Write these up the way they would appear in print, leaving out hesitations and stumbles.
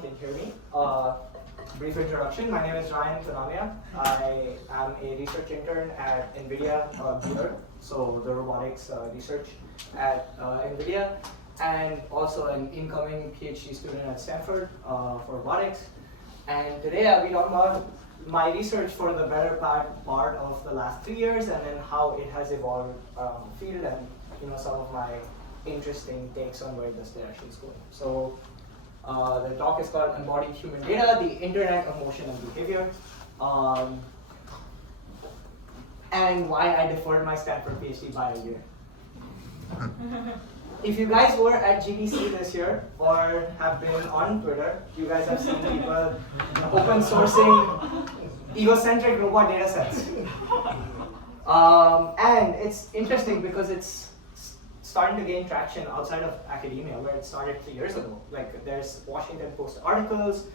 everyone can hear me. Brief introduction. My name is Punamiya. I am a research intern at NVIDIA Gear, so the robotics research at NVIDIA, and also an incoming PhD student at Stanford for robotics. And today I'll be talking about my research for the better part of the last 3 years, and then how it has evolved around the field, and some of my interesting takes on where this direction is going. So the talk is called Embodied Human Data, the Internet of Motion and Behavior, and why I deferred my Stanford PhD by a year. If you guys were at GDC this year or have been on Twitter, you guys have seen people open sourcing egocentric robot data sets. And it's interesting because it's starting to gain traction outside of academia, where it started 3 years ago. Like, there's Washington Post articles.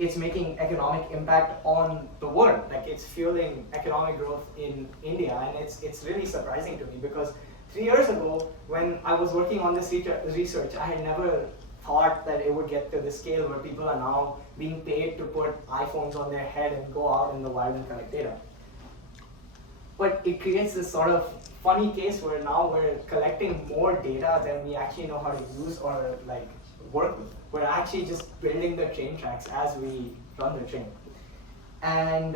It's making economic impact on the world. Like, it's fueling economic growth in India, and it's really surprising to me because 3 years ago, when I was working on this research, I had never thought that it would get to this scale where people are now being paid to put iPhones on their head and go out in the wild and collect data. But it creates this sort of funny case where now we're collecting more data than we actually know how to use or like work with. We're actually just building the train tracks as we run the train. And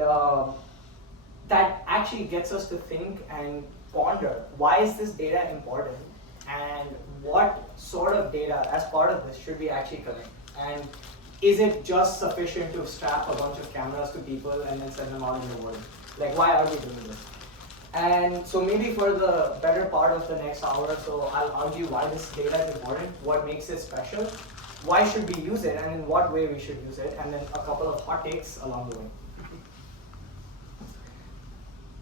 that actually gets us to think and ponder, why is this data important, and what sort of data as part of this should we actually collect? And is it just sufficient to strap a bunch of cameras to people and then send them out in the world? Like, why are we doing this? And so maybe for the better part of the next hour or so, I'll argue why this data is important, what makes it special, why should we use it, and in what way we should use it, and then a couple of hot takes along the way.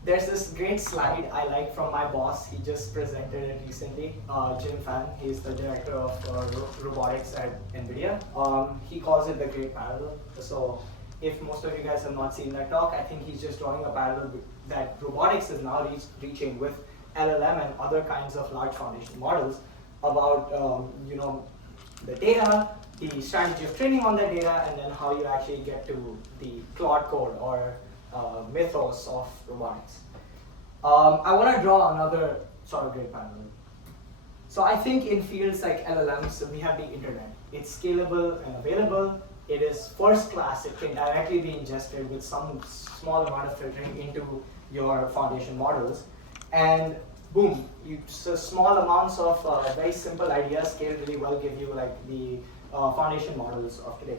There's this great slide I like from my boss. He just presented it recently, Jim Fan. He's the director of robotics at NVIDIA. He calls it the great parallel. So if most of you guys have not seen that talk, I think he's just drawing a parallel that robotics is now reaching with LLM and other kinds of large foundation models about the data, the strategy of training on that data, and then how you actually get to the Claude code or mythos of robotics. I want to draw another sort of great parallel. So I think in fields like LLMs, we have the internet. It's scalable and available. It is first class. It can directly be ingested with some small amount of filtering into your foundation models. And boom, so small amounts of very simple ideas scale really well give you like the foundation models of today.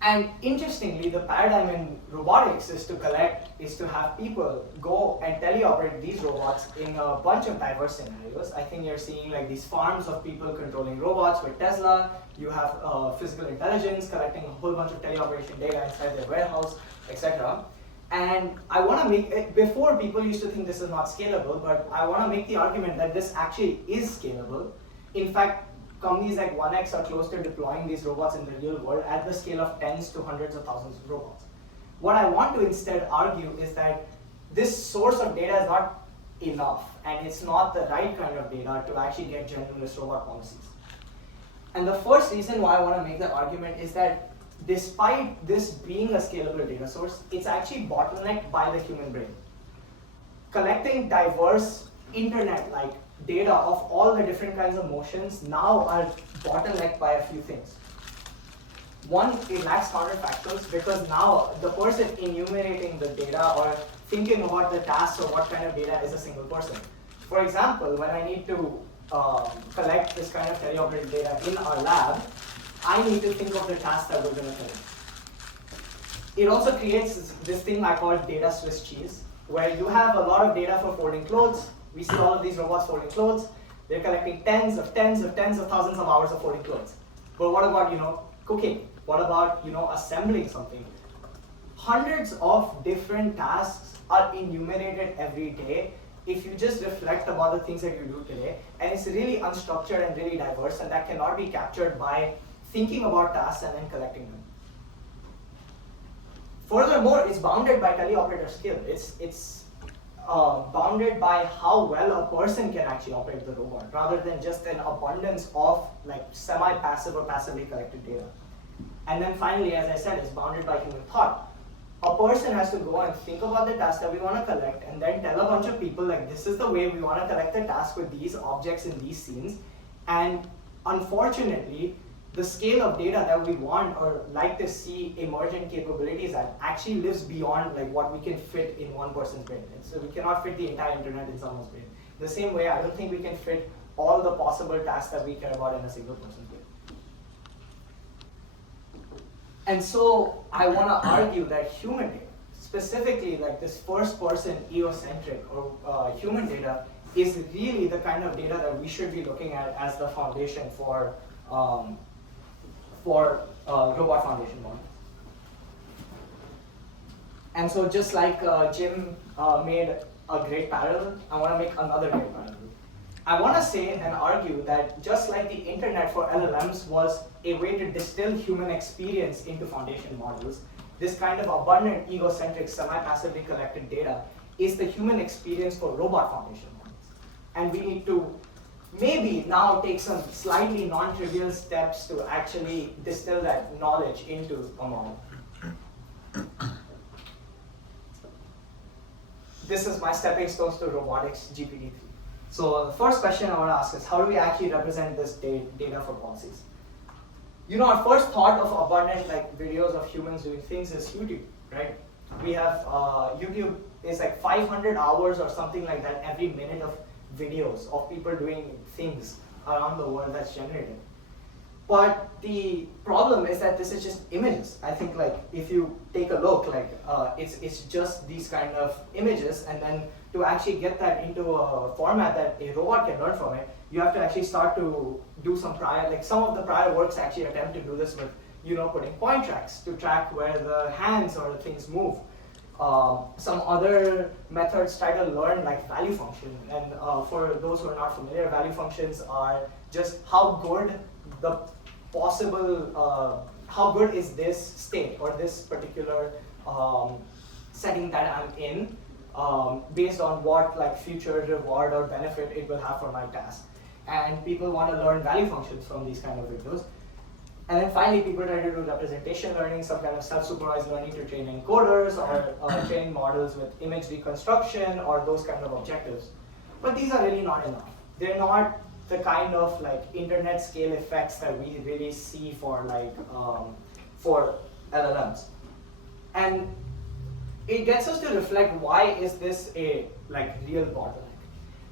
And interestingly, the paradigm in robotics is to have people go and teleoperate these robots in a bunch of diverse scenarios. I think you're seeing like these farms of people controlling robots with Tesla. You have physical intelligence collecting a whole bunch of teleoperation data inside their warehouse, etc. And I want to make it, before people used to think this is not scalable, but I want to make the argument that this actually is scalable. In fact, companies like 1X are close to deploying these robots in the real world at the scale of tens to hundreds of thousands of robots. What I want to instead argue is that this source of data is not enough, and it's not the right kind of data to actually get generalist robot policies. And the first reason why I want to make that argument is that despite this being a scalable data source, it's actually bottlenecked by the human brain. Collecting diverse internet-like data of all the different kinds of motions now are bottlenecked by a few things. One, it lacks counterfactuals because now the person enumerating the data or thinking about the tasks or what kind of data is a single person. For example, when I need to collect this kind of teleoperated data in our lab, I need to think of the tasks that we're going to collect. It also creates this thing I call data Swiss cheese, where you have a lot of data for folding clothes. We see all of these robots folding clothes. They're collecting tens of thousands of hours of folding clothes. But what about, cooking? What about, assembling something? Hundreds of different tasks are enumerated every day if you just reflect about the things that you do today. And it's really unstructured and really diverse, and that cannot be captured by thinking about tasks and then collecting them. Furthermore, it's bounded by teleoperator skill. bounded by how well a person can actually operate the robot, rather than just an abundance of like semi-passive or passively collected data. And then finally, as I said, it's bounded by human thought. A person has to go and think about the task that we want to collect, and then tell a bunch of people like, this is the way we want to collect the task with these objects in these scenes. And unfortunately, the scale of data that we want or like to see emergent capabilities at actually lives beyond like what we can fit in one person's brain. And so we cannot fit the entire internet in someone's brain. The same way, I don't think we can fit all the possible tasks that we care about in a single person's brain. And so I want to argue that human data, specifically like this first person egocentric or human data, is really the kind of data that we should be looking at as the foundation for robot foundation models. And so just like Jim made a great parallel, I want to make another great parallel. I want to say and argue that just like the internet for LLMs was a way to distill human experience into foundation models, this kind of abundant, egocentric, semi-passively collected data is the human experience for robot foundation models. And we need to maybe now take some slightly non-trivial steps to actually distill that knowledge into a model. This is my stepping stones to robotics GPT-3. So the first question I want to ask is, how do we actually represent this data for policies? You know, our first thought of abundant like videos of humans doing things is YouTube, right? We have YouTube is like 500 hours or something like that every minute of videos of people doing things around the world that's generated. But the problem is that this is just images. I think like if you take a look, like it's just these kind of images, and then to actually get that into a format that a robot can learn from it, you have to actually start to do some prior, like some of the prior works actually attempt to do this with, you know, putting point tracks to track where the hands or the things move. Some other methods try to learn like value function, and for those who are not familiar, value functions are just how good the possible, how good is this state or this particular setting that I'm in, based on what like future reward or benefit it will have for my task. And people want to learn value functions from these kind of videos. And then finally, people try to do representation learning, some kind of self-supervised learning to train encoders or train models with image reconstruction or those kind of objectives. But these are really not enough. They're not the kind of like internet scale effects that we really see for like for LLMs. And it gets us to reflect, why is this a like real bottleneck?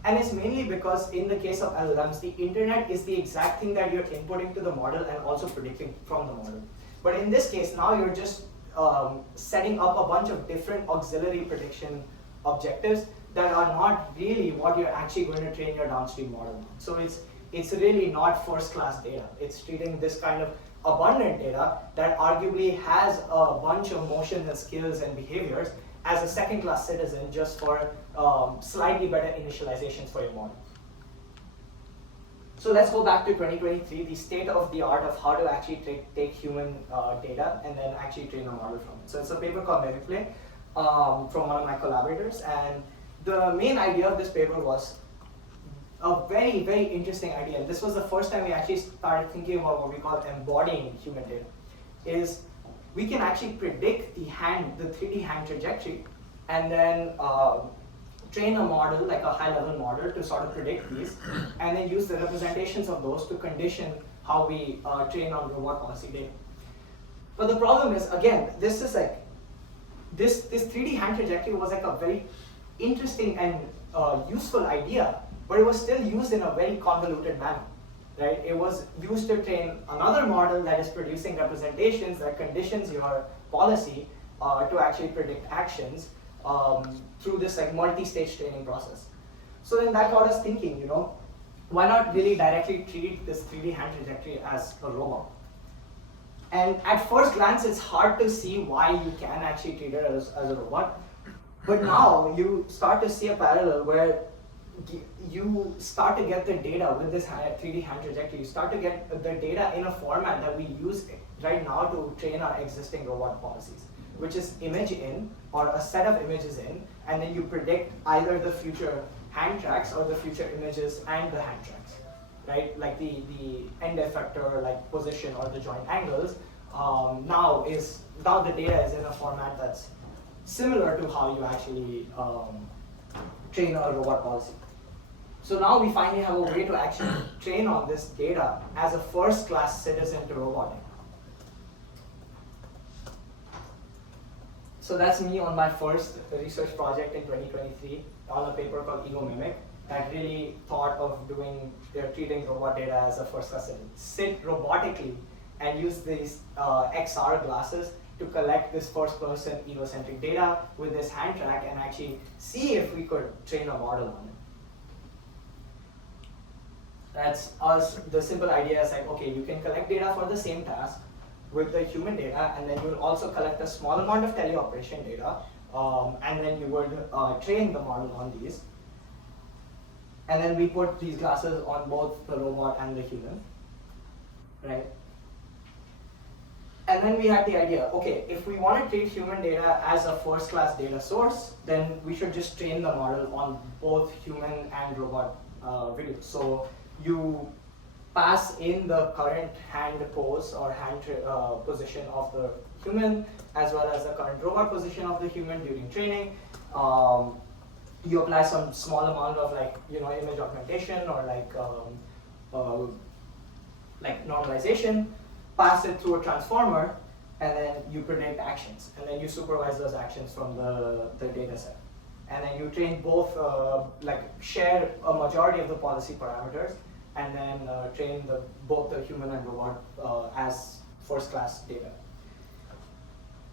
And it's mainly because in the case of LLMs, the internet is the exact thing that you're inputting to the model and also predicting from the model. But in this case, now you're just setting up a bunch of different auxiliary prediction objectives that are not really what you're actually going to train your downstream model on. So it's really not first-class data. It's treating this kind of abundant data that arguably has a bunch of motions and skills and behaviors as a second-class citizen just for slightly better initializations for your model. So let's go back to 2023, the state of the art of how to actually take human data and then actually train a model from it. So it's a paper called Mimicplay from one of my collaborators, and the main idea of this paper was a very, very interesting idea. And this was the first time we actually started thinking about what we call embodying human data. Is we can actually predict the 3D hand trajectory, and then train a model, like a high-level model, to sort of predict these, and then use the representations of those to condition how we train on robot policy data. But the problem is, again, this is like, this 3D hand trajectory was like a very interesting and useful idea, but it was still used in a very convoluted manner. Right? It was used to train another model that is producing representations that conditions your policy to actually predict actions through this like multi-stage training process. So then that got us thinking, you know, why not really directly treat this 3D hand trajectory as a robot? And at first glance, it's hard to see why you can actually treat it as a robot. But now you start to see a parallel where you start to get the data with this 3D hand trajectory. You start to get the data in a format that we use right now to train our existing robot policies. which is image in, or a set of images in, and then you predict either the future hand tracks or the future images and the hand tracks, right? Like the end effector, like position or the joint angles. Now the data is in a format that's similar to how you actually train a robot policy. So now we finally have a way to actually train on this data as a first-class citizen to robotic. So that's me on my first research project in 2023 on a paper called Ego Mimic that really thought of treating robot data as a first-class citizen. Sit robotically and use these XR glasses to collect this first-person egocentric data with this hand track and actually see if we could train a model on it. That's us. The simple idea is like, okay, you can collect data for the same task with the human data, and then you'll also collect a small amount of teleoperation data, and then you would train the model on these. And then we put these glasses on both the robot and the human, right? And then we had the idea, okay, if we want to treat human data as a first-class data source, then we should just train the model on both human and robot videos. So you pass in the current hand pose or hand position of the human, as well as the current robot position of the human during training. You apply some small amount of image augmentation or like normalization, pass it through a transformer, and then you predict actions, and then you supervise those actions from the data set. And then you train both, share a majority of the policy parameters, and then train both the human and robot as first-class data.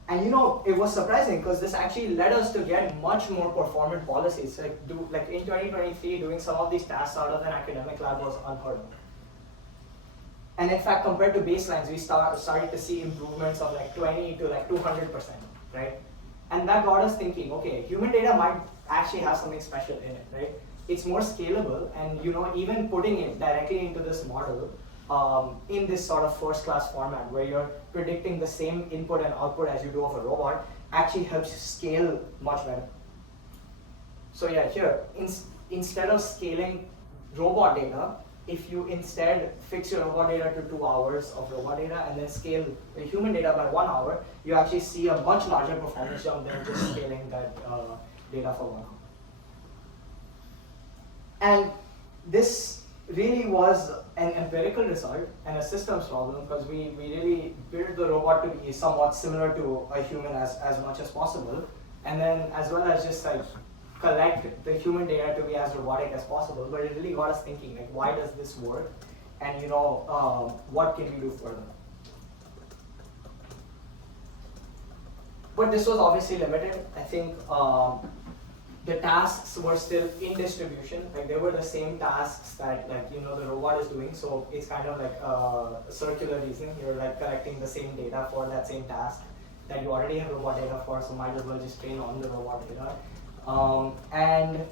And it was surprising because this actually led us to get much more performant policies. Like in 2023, doing some of these tasks out of an academic lab was unheard of. And in fact, compared to baselines, we started to see improvements of like 20 to like 200%, right? And that got us thinking, okay, human data might actually have something special in it, right? It's more scalable, and even putting it directly into this model in this sort of first-class format where you're predicting the same input and output as you do of a robot actually helps you scale much better. So yeah, here, instead of scaling robot data, if you instead fix your robot data to 2 hours of robot data and then scale the human data by 1 hour, you actually see a much larger performance jump than just scaling that data for 1 hour. And this really was an empirical result and a systems problem because we really built the robot to be somewhat similar to a human as much as possible, and then as well as just like collect the human data to be as robotic as possible. But it really got us thinking, like, why does this work, and what can we do further? But this was obviously limited. I think the tasks were still in distribution. Like they were the same tasks that the robot is doing. So it's kind of like circular reasoning. You're like collecting the same data for that same task that you already have robot data for. So might as well just train on the robot data. And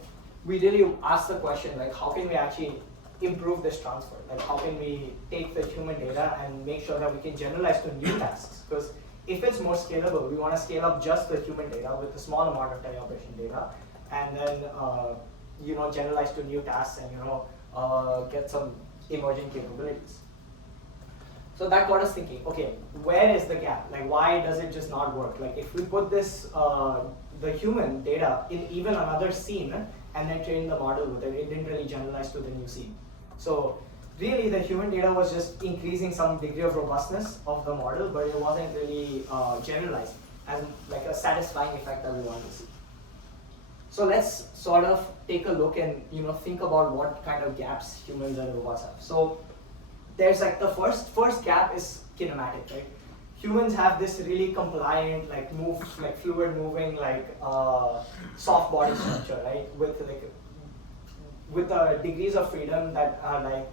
we really asked the question, like, how can we actually improve this transfer? Like, how can we take the human data and make sure that we can generalize to new tasks? Because if it's more scalable, we want to scale up just the human data with a small amount of teleoperation data, and then generalize to new tasks and get some emerging capabilities. So that got us thinking, okay, where is the gap? Like, why does it just not work? Like, if we put this the human data in even another scene and then train the model with it, it didn't really generalize to the new scene. So really the human data was just increasing some degree of robustness of the model, but it wasn't really generalized as like a satisfying effect that we wanted to see. So let's sort of take a look and think about what kind of gaps humans and robots have. So there's like the first gap is kinematic, right? Humans have this really compliant, fluid moving, soft body structure, right? With the degrees of freedom that are like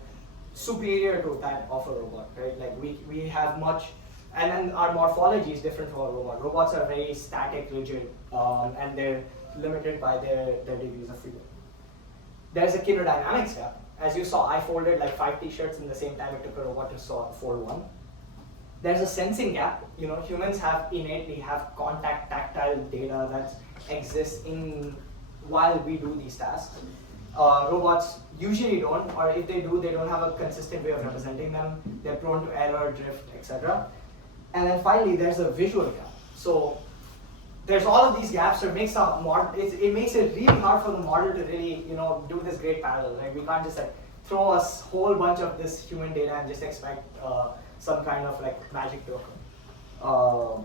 superior to that of a robot, right? Like we have much, and then our morphology is different from a robot. Robots are very static, rigid, and they're limited by their degrees of freedom. There's a kinodynamics gap. As you saw, I folded like 5 t-shirts in the same time it took a robot to fold one. there's a sensing gap. Humans innately have contact, tactile data that exists in while we do these tasks. Robots usually don't, or if they do, they don't have a consistent way of representing them. They're prone to error, drift, etc. And then finally, there's a visual gap. So there's all of these gaps, so it makes it really hard for the model to really do this great parallel. Right? We can't just throw a whole bunch of this human data and just expect some kind of magic to occur.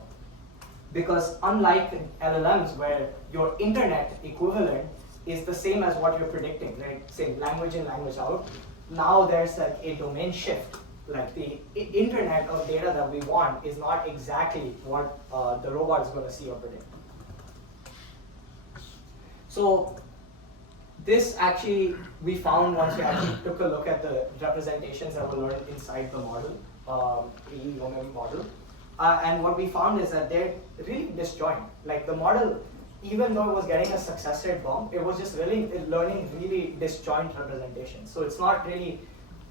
Because unlike LLMs, where your internet equivalent is the same as what you're predicting, right? Say language in, language out. Now there's a domain shift. Like the internet of data that we want is not exactly what the robot is going to see or predict. So this actually we found once we actually took a look at the representations that were learned inside the model, AE model. And what we found is that they're really disjoint. Like the model, even though it was getting a success rate bump, it was just really learning really disjoint representations. So it's not really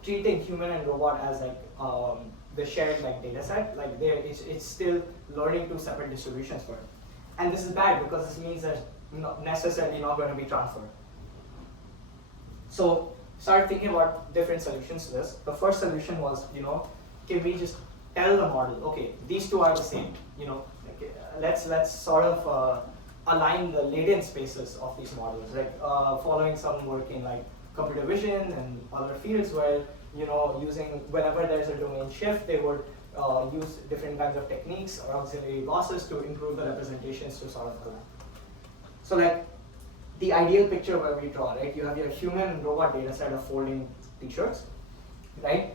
treating human and robot as the shared data set. It's still learning two separate distributions for it. And this is bad because this means there's necessarily not going to be transfer. So started thinking about different solutions to this. The first solution was, can we just tell the model, okay, these two are the same. Let's sort of align the latent spaces of these models, following some work in computer vision and other fields where using whenever there's a domain shift, they would use different kinds of techniques or auxiliary losses to improve the representations to sort of align. So the ideal picture where we draw, right? You have your human and robot data set of folding t-shirts, right?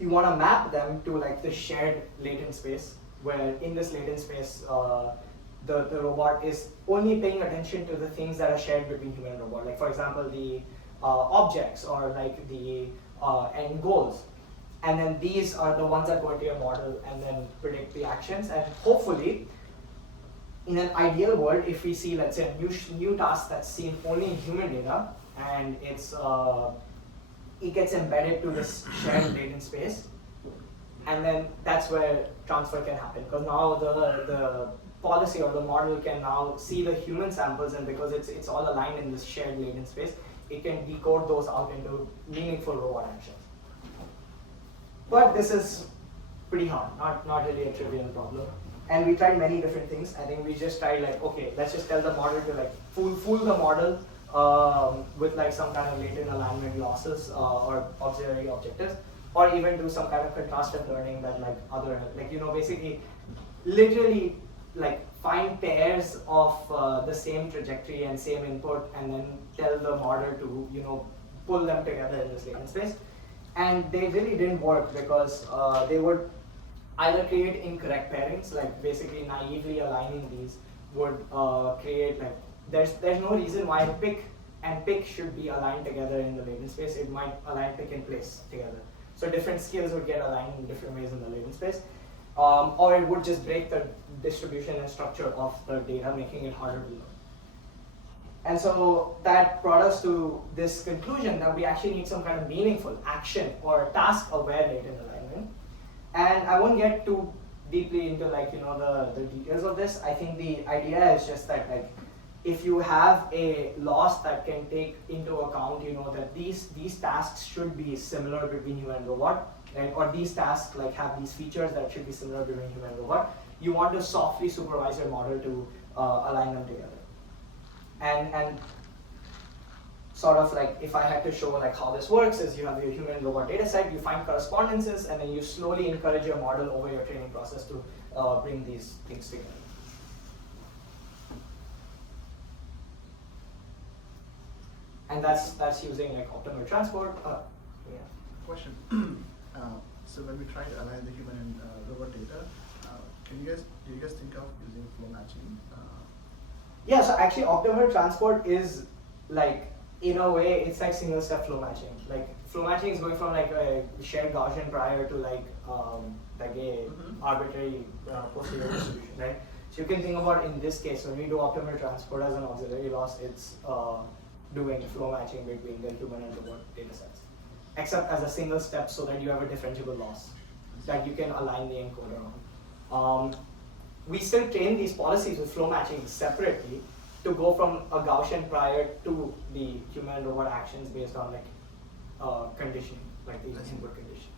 You want to map them to the shared latent space, where in this latent space, the robot is only paying attention to the things that are shared between human and robot. Like for example, the objects or the end goals. And then these are the ones that go into your model and then predict the actions. And hopefully, in an ideal world, if we see, let's say, a new task that's seen only in human data, and it gets embedded to this shared latent space, and then that's where transfer can happen. Because now the policy or the model can now see the human samples, and because it's all aligned in this shared latent space, it can decode those out into meaningful robot actions. But this is pretty hard, not really a trivial problem. And we tried many different things. I think we just tried okay, let's just tell the model to fool the model with some kind of latent alignment losses or auxiliary objectives, or even do some kind of contrastive learning that basically literally find pairs of the same trajectory and same input, and then tell the model to pull them together in this latent space. And they really didn't work because they would either create incorrect pairings, basically naively aligning these would create there's no reason why pick and pick should be aligned together in the latent space. It might align pick and place together. So different skills would get aligned in different ways in the latent space. Or it would just break the distribution and structure of the data, making it harder to learn. And so that brought us to this conclusion that we actually need some kind of meaningful action or task-aware latent alignment. And I won't get too deeply into the details of this. I think the idea is just that if you have a loss that can take into account that these tasks should be similar between human and robot, right? Or these tasks have these features that should be similar between human and robot, you want to softly supervise your model to align them together. And sort of if I had to show how this works is you have your human and robot data set, you find correspondences, and then you slowly encourage your model over your training process to bring these things together. And that's using optimal transport. Yeah. Question. So when we try to align the human and robot data, do you guys think of using flow matching? Yeah, so actually optimal transport is in a way it's single step flow matching. Flow matching is going from a shared Gaussian prior to a arbitrary posterior distribution, right? So you can think about in this case when we do optimal transport as an auxiliary loss, it's doing flow matching between the human and robot data sets, except as a single step so that you have a differentiable loss. that you can align the encoder on. We still train these policies with flow matching separately to go from a Gaussian prior to the human and robot actions based on like conditioning, like the input condition.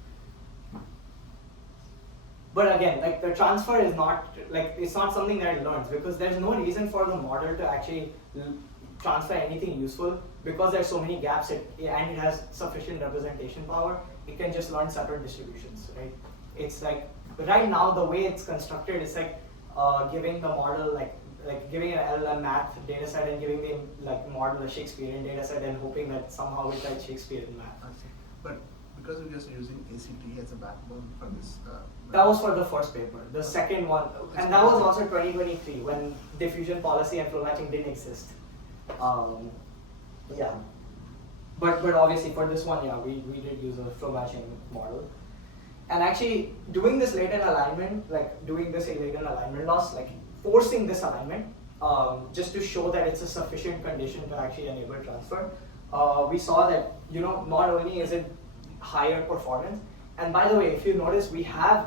But again, like the transfer is not like it's not something that it learns because there's no reason for the model to actually transfer anything useful because there's so many gaps and it has sufficient representation power. It can just learn separate distributions, right? It's like right now the way it's constructed is like giving the model like giving an LLM math data set and giving the like model a Shakespearean data set and hoping that somehow it writes Shakespearean math. I see. But because we're just using ACT as a backbone for this. That was for the first paper. The second one, and that was also 2023 when diffusion policy and flow matching didn't exist. Yeah. But obviously for this one, yeah, we did use a flow matching model. And actually doing this latent alignment, like doing this latent alignment loss, like forcing this alignment, just to show that it's a sufficient condition to actually enable transfer, we saw that, you know, not only is it higher performance, and by the way, if you notice, we have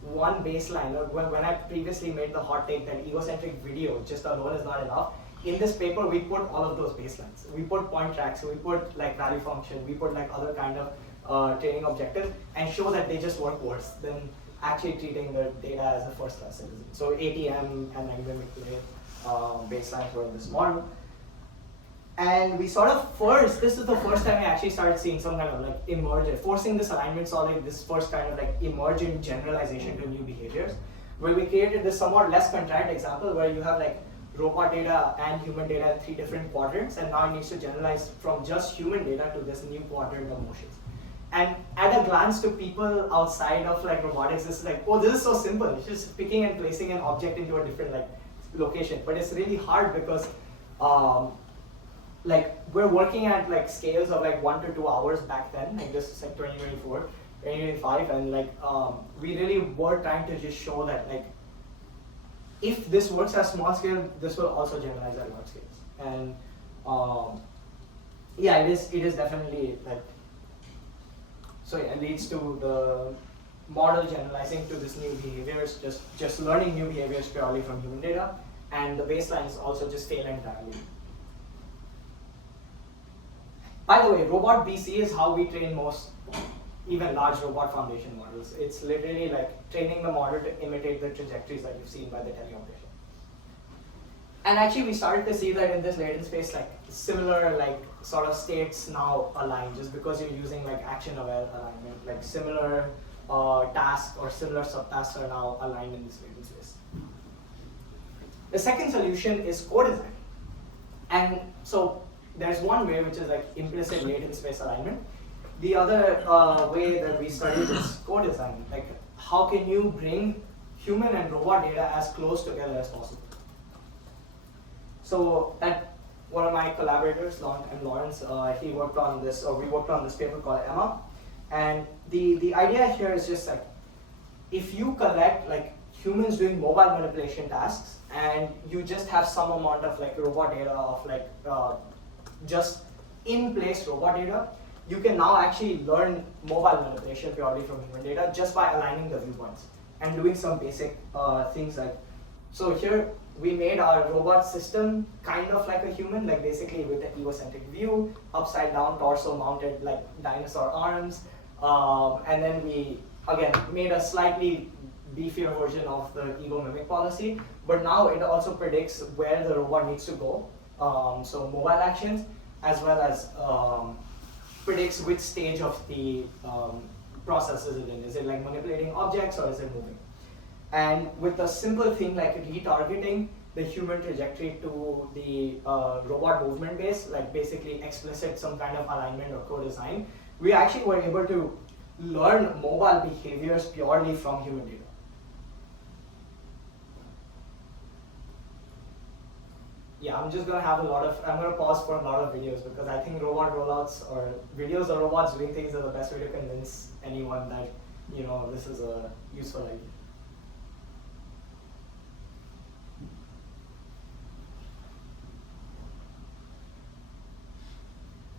one baseline. When I previously made the hot take that egocentric video just alone is not enough, in this paper we put all of those baselines. We put point tracks, we put like value function, we put like other kind of training objectives, and show that they just work worse than actually treating the data as a first-class citizen. So ATM and algorithmic play baselines were in this model. And we sort of this is the first time we actually started seeing some kind of like emergent, forcing this alignment, saw like this first kind of like emergent generalization to new behaviors, where we created this somewhat less contract example where you have like robot data and human data in 3 different quadrants, and now it needs to generalize from just human data to this new quadrant of motions. And at a glance to people outside of like robotics, this is like, oh, this is so simple. It's just picking and placing an object into a different like location. But it's really hard because like we're working at like scales of like 1 to 2 hours back then, like this is like 2024, 2025, and like we really were trying to just show that like if this works at small scale, this will also generalize at large scales. And yeah, it is definitely like, so yeah, it leads to the model generalizing to this new behaviors, just learning new behaviors purely from human data, and the baselines also just fail entirely. By the way, robot BC is how we train most even large robot foundation models. It's literally like training the model to imitate the trajectories that you've seen by the teleoperation. And actually we started to see that in this latent space, like similar like sort of states now align just because you're using like action aware alignment, like similar tasks or similar subtasks are now aligned in this latent space. The second solution is co-design. And so there's one way which is like implicit latent space alignment. The other way that we studied is co-design. Like how can you bring human and robot data as close together as possible? So at one of my collaborators, Lawrence, he worked on this, or we worked on this paper called Emma. And the idea here is just like, if you collect like humans doing mobile manipulation tasks and you just have some amount of like robot data of like just in place robot data, you can now actually learn mobile manipulation purely from human data just by aligning the viewpoints and doing some basic things like, so here we made our robot system kind of like a human, like basically with an egocentric view, upside down torso mounted like dinosaur arms, and then we again made a slightly beefier version of the ego mimic policy, but now it also predicts where the robot needs to go, so mobile actions, as well as predicts which stage of the process is it in. Is it like manipulating objects or is it moving? And with a simple thing like retargeting the human trajectory to the robot movement base, like basically explicit some kind of alignment or co-design, we actually were able to learn mobile behaviors purely from human data. Yeah, I'm just gonna I'm gonna pause for a lot of videos because I think robot rollouts or videos of robots doing things are the best way to convince anyone that, you know, this is a useful idea.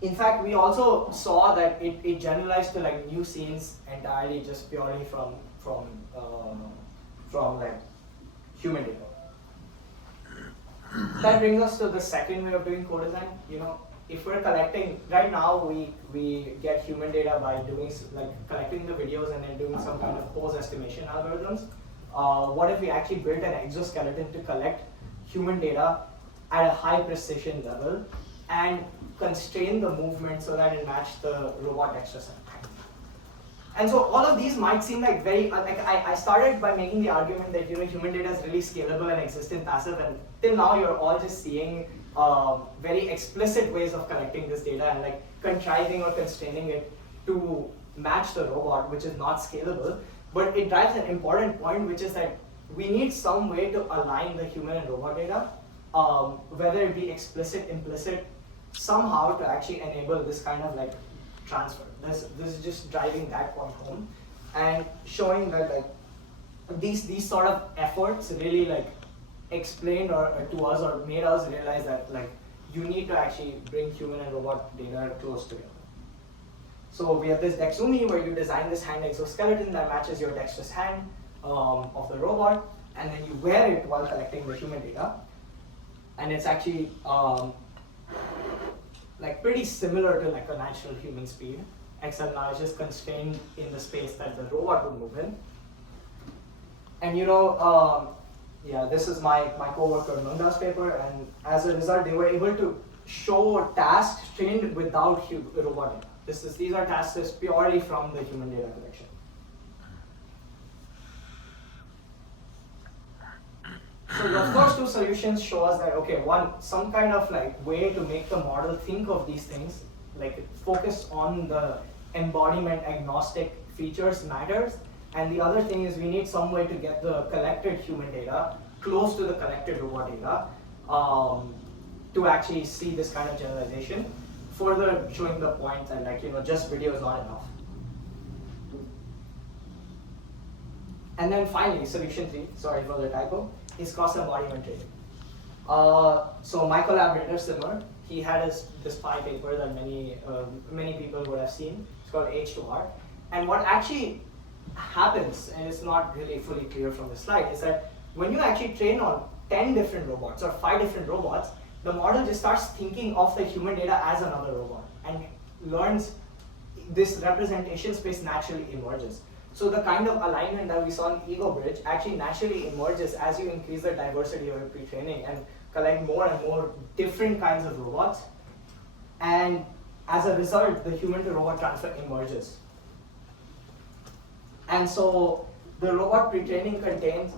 In fact, we also saw that it generalized to like new scenes entirely just purely from from like human data. That brings us to the second way of doing co-design. If we're collecting, right now we get human data by doing collecting the videos and then doing some kind of pose estimation algorithms. What if we actually built an exoskeleton to collect human data at a high precision level and constrain the movement so that it matched the robot extra set? And so all of these might seem like very, I started by making the argument that human data is really scalable and exists in passive, and till now you're all just seeing very explicit ways of collecting this data and like contriving or constraining it to match the robot, which is not scalable. But it drives an important point, which is that we need some way to align the human and robot data, whether it be explicit, implicit, somehow to actually enable this kind of like transfer. This is just driving that point home and showing that like these sort of efforts really like explained to us or made us realize that like you need to actually bring human and robot data close together. So we have this Dexumi where you design this hand exoskeleton that matches your dexterous hand of the robot, and then you wear it while collecting the human data. And it's actually like pretty similar to like a natural human speed, except now it's just constrained in the space that the robot would move in. And yeah, this is my coworker Nunda's paper, and as a result, they were able to show tasks trained without robot data. These are tasks purely from the human data collection. So the first two solutions show us that, okay, one, some kind of like way to make the model think of these things, like focus on the embodiment agnostic features matters. And the other thing is we need some way to get the collected human data close to the collected robot data to actually see this kind of generalization. Further showing the point that like, just video is not enough. And then finally, solution 3, sorry for the typo, is cross-embodiment training. So my collaborator, Simmer, he had this PI paper that many people would have seen. It's called H2R. And what actually happens, and it's not really fully clear from the slide, is that when you actually train on 10 different robots or 5 different robots, the model just starts thinking of the human data as another robot and learns this representation space naturally emerges. So the kind of alignment that we saw in Ego Bridge actually naturally emerges as you increase the diversity of your pre-training and collect more and more different kinds of robots. And as a result, the human to robot transfer emerges. And so the robot pre-training contains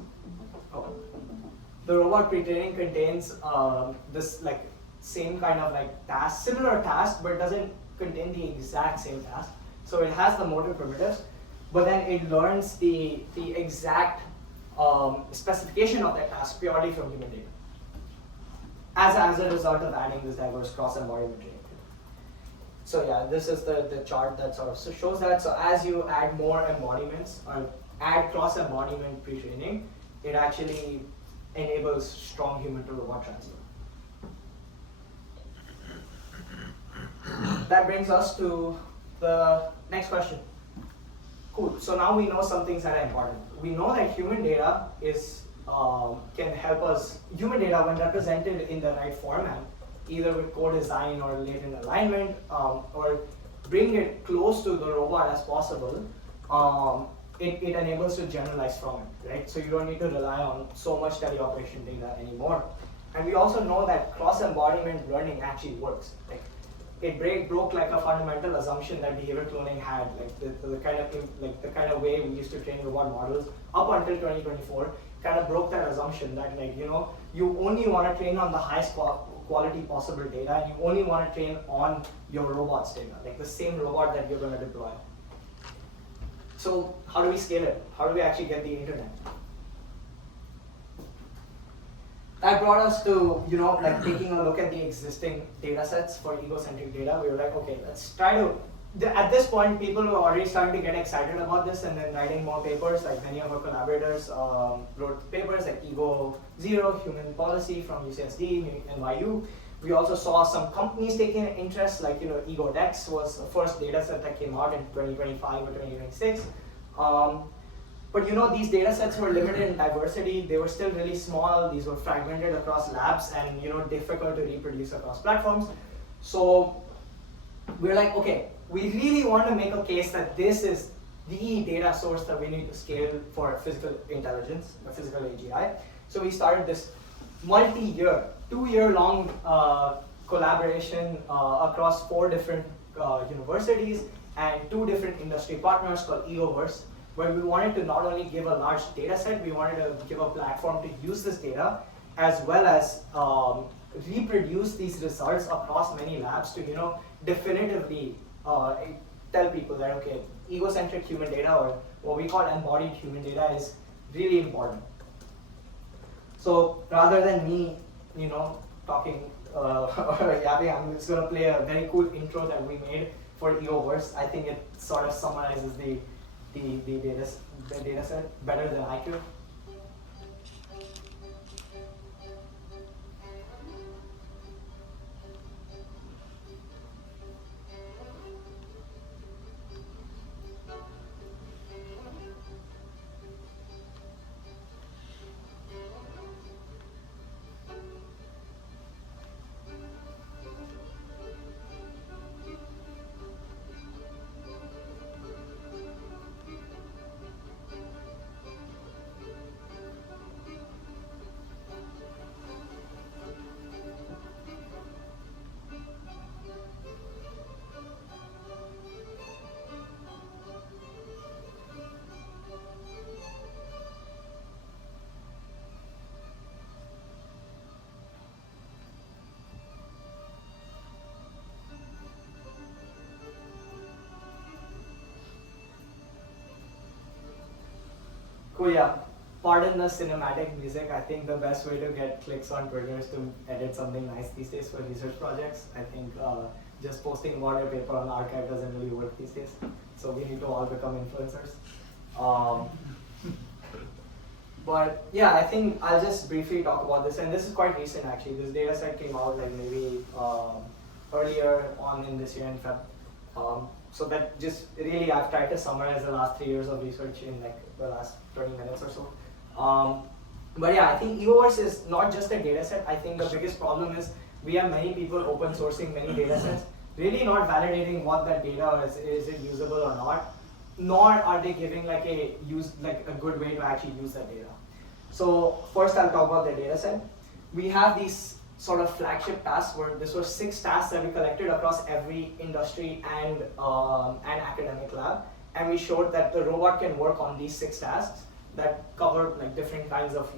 this like same kind of like task, similar task, but doesn't contain the exact same task. So it has the motor primitives, but then it learns the exact specification of that task purely from human data as a result of adding this diverse cross-embodiment training. So yeah, this is the chart that sort of shows that. So as you add more embodiments or add cross-embodiment pre-training, it actually enables strong human to robot transfer. That brings us to the next question. Cool, so now we know some things that are important. We know that human data can help us, human data when represented in the right format, either with co-design or latent alignment, or bring it close to the robot as possible, it enables to generalize from it, right? So you don't need to rely on so much teleoperation data anymore. And we also know that cross-embodiment learning actually works. Like, it broke like a fundamental assumption that behavior cloning had, like the kind of way we used to train robot models up until 2024, kind of broke that assumption that you only want to train on the highest quality possible data, and you only want to train on your robot's data, like the same robot that you're going to deploy. So how do we scale it? How do we actually get the internet? That brought us to, like taking a look at the existing data sets for egocentric data. We were like, okay, let's try to, at this point, people were already starting to get excited about this and then writing more papers. Like many of our collaborators wrote papers like Ego Zero, Human Policy from UCSD, NYU. We also saw some companies taking an interest, like EgoDex was the first data set that came out in 2025 or 2026. But these data sets were limited in diversity. They were still really small. These were fragmented across labs and difficult to reproduce across platforms. So we're like, okay, we really want to make a case that this is the data source that we need to scale for physical intelligence, or physical AGI. So we started this multi-year, 2-year-long collaboration across 4 different universities and 2 different industry partners called Egoverse, where we wanted to not only give a large data set, we wanted to give a platform to use this data, as well as reproduce these results across many labs to definitively tell people that, okay, egocentric human data, or what we call embodied human data, is really important. So rather than me, talking or yapping, I'm just going to play a very cool intro that we made for Egoverse. I think it sort of summarizes the data set better than I could. Cool, yeah. Pardon the cinematic music. I think the best way to get clicks on Twitter is to edit something nice these days for research projects. I think just posting about your paper on archive doesn't really work these days. So we need to all become influencers. But yeah, I think I'll just briefly talk about this. And this is quite recent actually. This data set came out like maybe earlier on in this year in Feb. So that just really, I've tried to summarize the last 3 years of research in like the last 20 minutes or so. But yeah, I think Egoverse is not just a data set. I think the biggest problem is we have many people open sourcing many data sets, really not validating what that data is it usable or not, nor are they giving like a good way to actually use that data. So first I'll talk about the data set. We have these sort of flagship tasks where this was 6 tasks that we collected across every industry and academic lab, and we showed that the robot can work on these 6 tasks that cover like different kinds of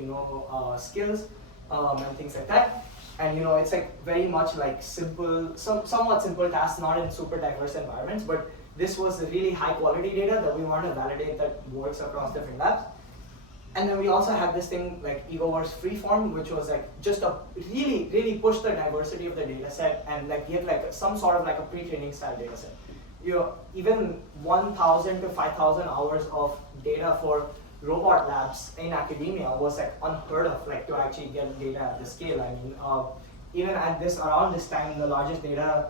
skills and things like that. And it's like very much like simple, somewhat simple tasks, not in super diverse environments, but this was really high quality data that we want to validate that works across different labs. And then we also had this thing like Egoverse Freeform, which was like just a really push the diversity of the data set and like give like some sort of like a pre-training style data set. Even 1,000 to 5,000 hours of data for robot labs in academia was like unheard of, like to actually get data at this scale. I mean, even at around this time, the largest data,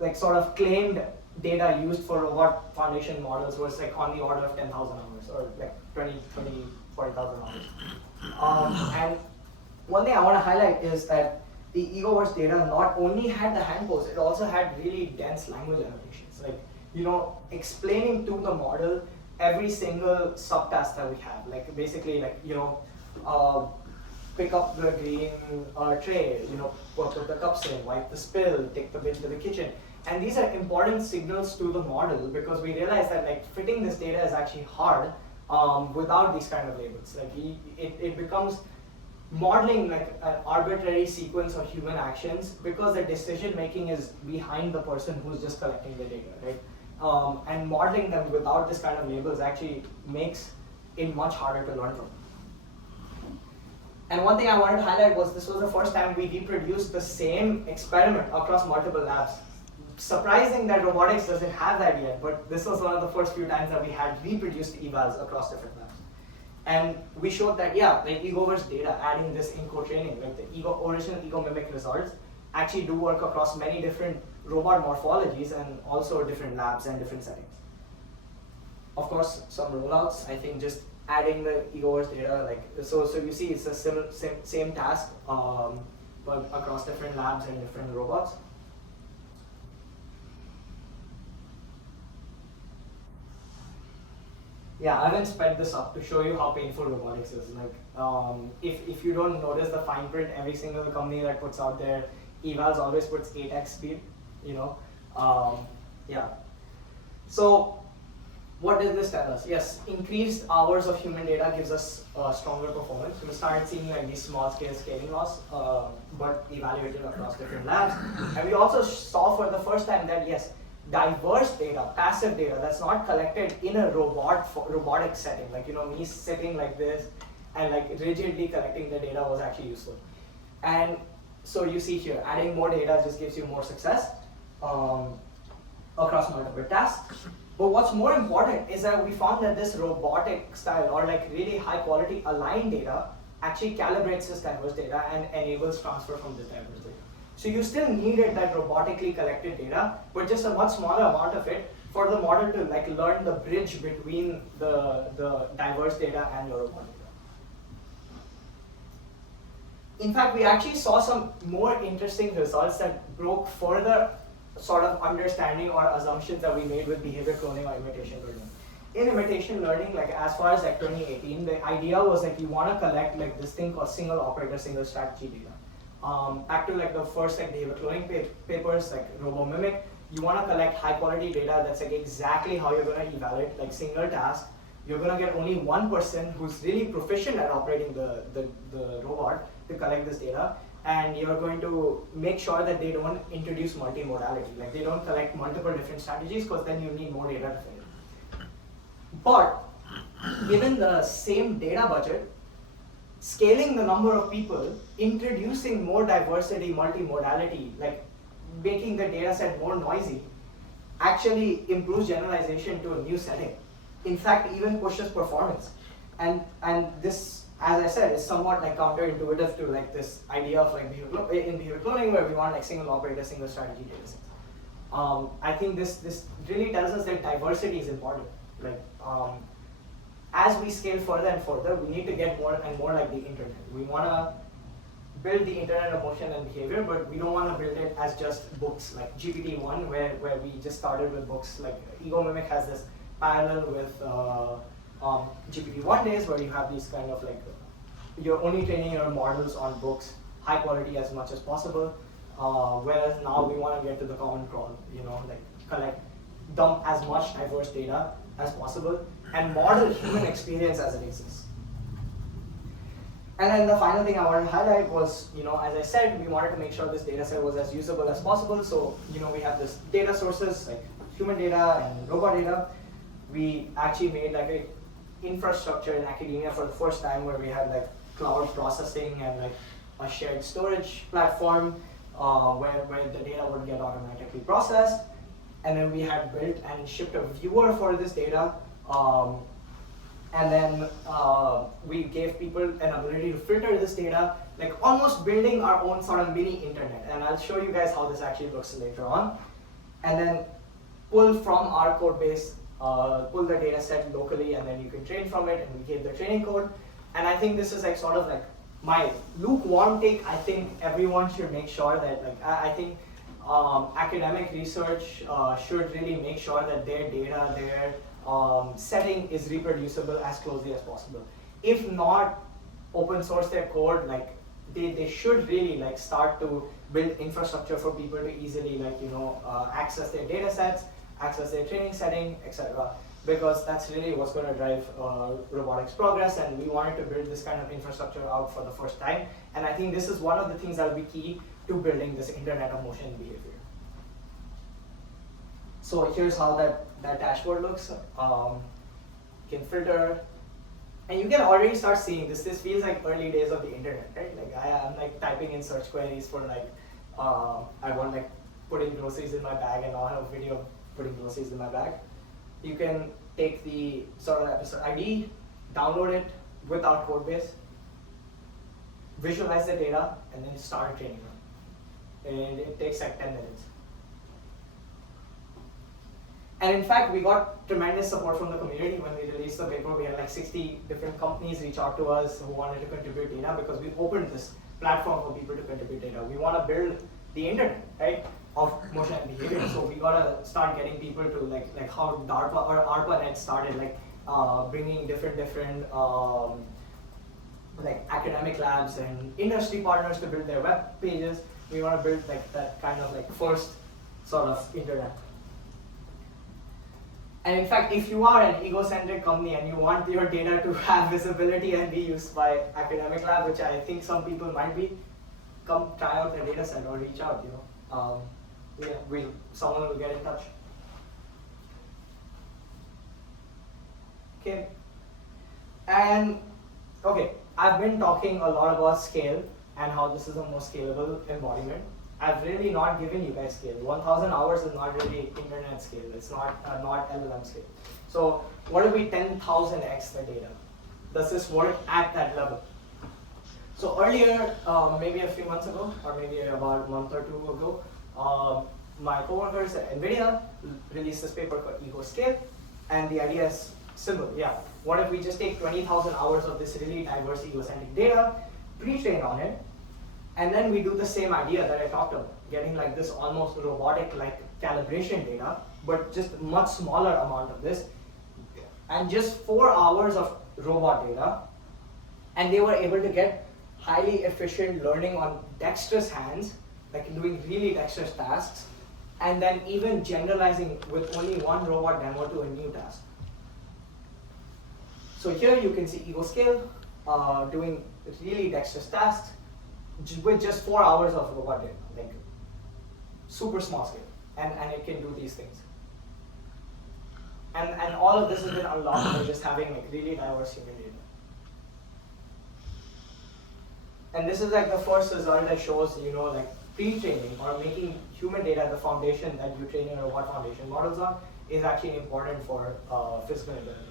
like sort of claimed data used for robot foundation models was like on the order of 10,000 hours or like 40,000 hours. And one thing I want to highlight is that the Egoverse data not only had the handbooks, it also had really dense language annotations. Like, explaining to the model every single subtask that we have. Like basically like, pick up the green tray, put the cups in, wipe the spill, take the bin to the kitchen. And these are important signals to the model because we realize that like fitting this data is actually hard without these kind of labels. Like it becomes modeling like an arbitrary sequence of human actions because the decision making is behind the person who's just collecting the data, right? And modeling them without this kind of labels actually makes it much harder to learn from. And one thing I wanted to highlight was this was the first time we reproduced the same experiment across multiple labs. Surprising that robotics doesn't have that yet, but this was one of the first few times that we had reproduced evals across different labs. And we showed that, yeah, like Egoverse data, adding this in co-training, like the original ego mimic results actually do work across many different robot morphologies and also different labs and different settings. Of course, some rollouts, I think just adding the egoverse data, like so you see it's a same task, but across different labs and different robots. Yeah, I haven't sped this up to show you how painful robotics is. Like, if you don't notice the fine print, every single company that puts out their evals always puts 8x speed, you know. Yeah. So, what does this tell us? Yes, increased hours of human data gives us stronger performance. We started seeing like these small-scale scaling laws, but evaluated across different labs. And we also saw for the first time that yes, diverse data, passive data that's not collected in a robotic setting, like me sitting like this and like rigidly collecting the data was actually useful. And so you see here, adding more data just gives you more success across multiple tasks. But what's more important is that we found that this robotic style or like really high quality aligned data actually calibrates this diverse data and enables transfer from this diverse data. So you still needed that robotically collected data, but just a much smaller amount of it for the model to like learn the bridge between the diverse data and your robot data. In fact, we actually saw some more interesting results that broke further sort of understanding or assumptions that we made with behavior cloning or imitation learning. In imitation learning, like as far as like 2018, the idea was like you want to collect like this thing called single operator, single strategy data. Back to like the first like behavior cloning papers, like RoboMimic, you want to collect high quality data that's like exactly how you're going to evaluate like single task. You're going to get only one person who's really proficient at operating the robot to collect this data, and you're going to make sure that they don't introduce multimodality, like they don't collect multiple different strategies because then you need more data to fit it. But given the same data budget, scaling the number of people, introducing more diversity, multimodality, like making the data set more noisy, actually improves generalization to a new setting. In fact, even pushes performance. And this, as I said, is somewhat like counterintuitive to like this idea of like behavior cloning where we want like single operator, single strategy data sets. I think this really tells us that diversity is important. Like, as we scale further and further, we need to get more and more like the internet. We want to build the internet of motion and behavior, but we don't want to build it as just books, like GPT-1, where we just started with books. Like EgoMimic has this parallel with GPT-1 days, where you have these kind of like, you're only training your models on books, high quality as much as possible, whereas now we want to get to the common crawl, like dump as much diverse data as possible, and model human experience as it exists. And then the final thing I wanted to highlight was, as I said, we wanted to make sure this data set was as usable as possible. So, we have this data sources like human data and robot data. We actually made like a infrastructure in academia for the first time where we had like cloud processing and like a shared storage platform where the data would get automatically processed. And then we had built and shipped a viewer for this data. And then we gave people an ability to filter this data, like almost building our own sort of mini internet. And I'll show you guys how this actually looks later on. And then pull from our code base, pull the data set locally, and then you can train from it, and we gave the training code. And I think this is like sort of like my lukewarm take. I think everyone should make sure that I think academic research should really make sure that their data, their setting is reproducible as closely as possible. If not, open source their code. Like they should really like start to build infrastructure for people to easily access their data sets, access their training setting, etc. Because that's really what's going to drive robotics progress, and we wanted to build this kind of infrastructure out for the first time. And I think this is one of the things that will be key to building this internet of motion behavior. So here's how that dashboard looks. You can filter, and you can already start seeing this. This feels like early days of the internet, right? Like I'm like typing in search queries for like, I want like putting groceries in my bag, and I'll have a video of putting groceries in my bag. You can take the sort of episode ID, download it without code base, visualize the data, and then start a training run. And it takes like 10 minutes. And in fact, we got tremendous support from the community when we released the paper. We had like 60 different companies reach out to us who wanted to contribute data because we opened this platform for people to contribute data. We want to build the internet, right, of motion and behavior. So we gotta start getting people to like how DARPA or ARPANET started, like bringing different like academic labs and industry partners to build their web pages. We want to build like that kind of like first sort of internet. And in fact, if you are an egocentric company and you want your data to have visibility and be used by academic lab, which I think some people might be, come try out their data set or reach out, you know. Yeah, someone will get in touch. Okay. And okay, I've been talking a lot about scale and how this is the most scalable embodiment. I've really not given you guys scale. 1,000 hours is not really internet scale. It's not LLM scale. So what if we 10,000x the data? Does this work at that level? So earlier, maybe a few months ago, or maybe about a month or two ago, my coworkers at NVIDIA released this paper called Ego Scale, and the idea is simple. Yeah, what if we just take 20,000 hours of this really diverse egocentric data, pre-train on it, and then we do the same idea that I talked about, getting like this almost robotic-like calibration data, but just much smaller amount of this, and just 4 hours of robot data, and they were able to get highly efficient learning on dexterous hands, like doing really dexterous tasks, and then even generalizing with only one robot demo to a new task. So here you can see Ego Scale doing really dexterous tasks with just 4 hours of robot data, like super small scale, and it can do these things. And all of this has been unlocked by just having like really diverse human data. And this is like the first result that shows, you know, like pre-training or making human data the foundation that you train your robot foundation models on is actually important for physical intelligence.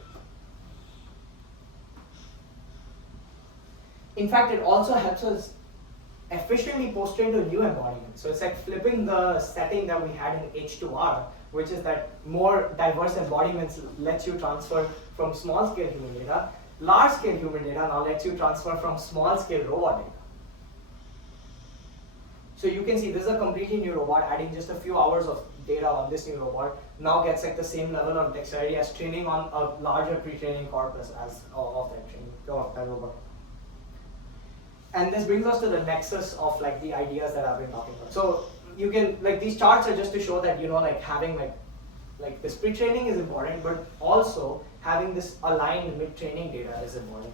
In fact, it also helps us efficiently post-train to a new embodiment. So it's like flipping the setting that we had in H2R, which is that more diverse embodiments lets you transfer from small-scale human data. Large-scale human data now lets you transfer from small-scale robot data. So you can see this is a completely new robot. Adding just a few hours of data on this new robot now gets like the same level of dexterity as training on a larger pre-training corpus as of that robot. And this brings us to the nexus of like the ideas that I've been talking about. So you can, like, these charts are just to show that, you know, like having like this pre-training is important, but also having this aligned mid-training data is important.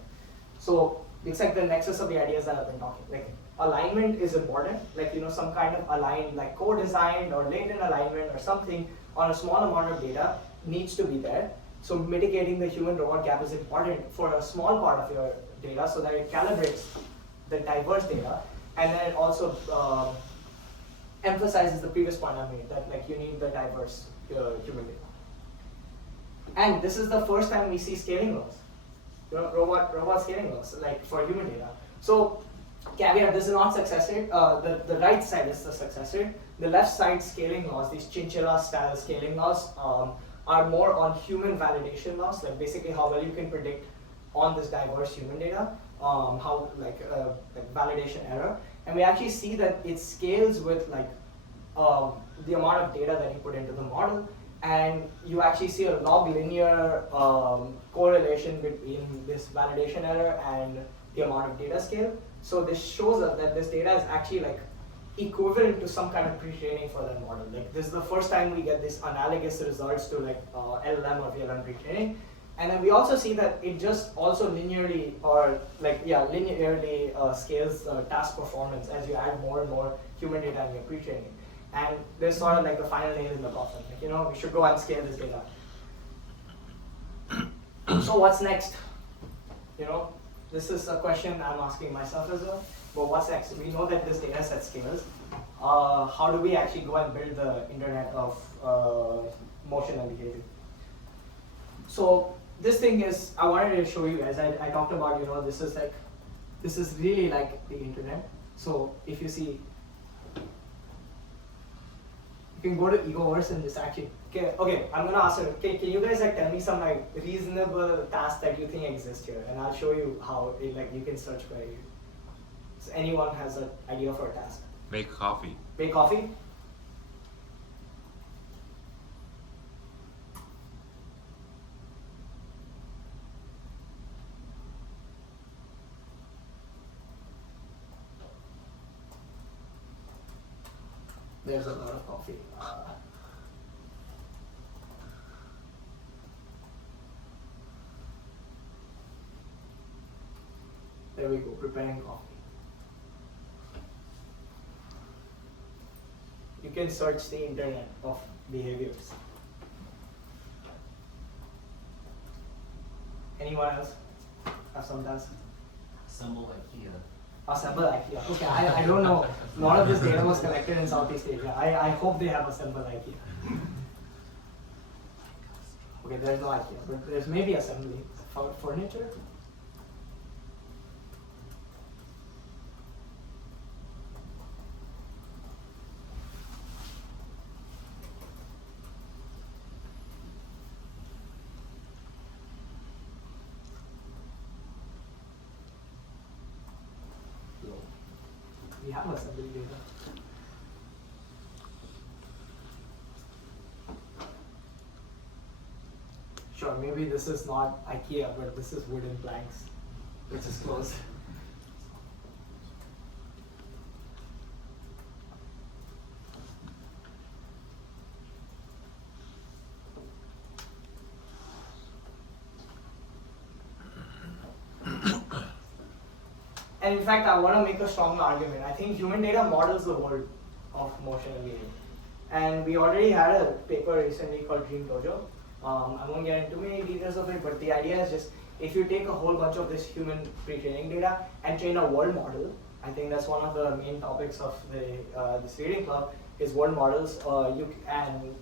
So it's like the nexus of the ideas that I've been talking. Like alignment is important, like, you know, some kind of aligned, like co-designed or latent alignment or something on a small amount of data needs to be there. So mitigating the human-robot gap is important for a small part of your data so that it calibrates the diverse data, and then it also emphasizes the previous point I made, that like you need the diverse human data. And this is the first time we see scaling laws, you know, robot scaling laws, like for human data. So caveat, this is not success rate. The right side is the success rate. The left side scaling laws, these chinchilla style scaling laws, are more on human validation laws, like basically how well you can predict on this diverse human data. How like validation error, and we actually see that it scales with like the amount of data that you put into the model, and you actually see a log linear correlation between this validation error and the amount of data scale. So this shows us that this data is actually like equivalent to some kind of pre-training for that model. Like this is the first time we get this analogous results to like LLM or VLM pre-training. And then we also see that it just also linearly scales task performance as you add more and more human data in your pre-training. And there's sort of like the final nail in the coffin. Like, you know, we should go and scale this data. So what's next? You know, this is a question I'm asking myself as well. But what's next? We know that this data set scales. How do we actually go and build the internet of motion and behavior? So this thing is, I wanted to show you guys, I talked about, you know, this is really like the internet. So if you see, you can go to Egoverse and this actually Okay, I'm gonna ask you. Can you guys like tell me some like reasonable tasks that you think exist here, and I'll show you how like you can search for it. So anyone has an idea for a task? Make coffee. Make coffee. There's a lot of coffee. There we go, preparing coffee. You can search the internet of behaviors. Anyone else have some tasks? Assemble IKEA. Assemble IKEA. Okay, I don't know. A lot of this data was collected in Southeast Asia. I hope they have assemble IKEA. Okay, there's no IKEA, but there's maybe assembly. Furniture? We have assembly data. Sure, maybe this is not IKEA, but this is wooden planks, which is close. And in fact, I want to make a strong argument. I think human data models the world of motion and behavior. And we already had a paper recently called Dream Dojo. I won't get into many details of it, but the idea is just if you take a whole bunch of this human pre-training data and train a world model, I think that's one of the main topics of this reading club is world models. And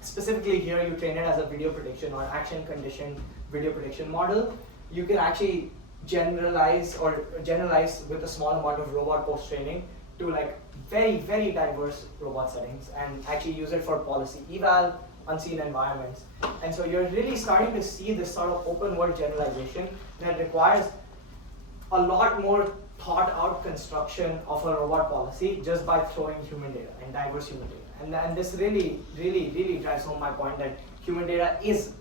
specifically here, you train it as a video prediction or action condition video prediction model. You can actually generalize with a small amount of robot post-training to like very, very diverse robot settings and actually use it for policy eval, unseen environments. And so you're really starting to see this sort of open world generalization that requires a lot more thought out construction of a robot policy just by throwing human data and diverse human data. And this really, really, really drives home my point that human data is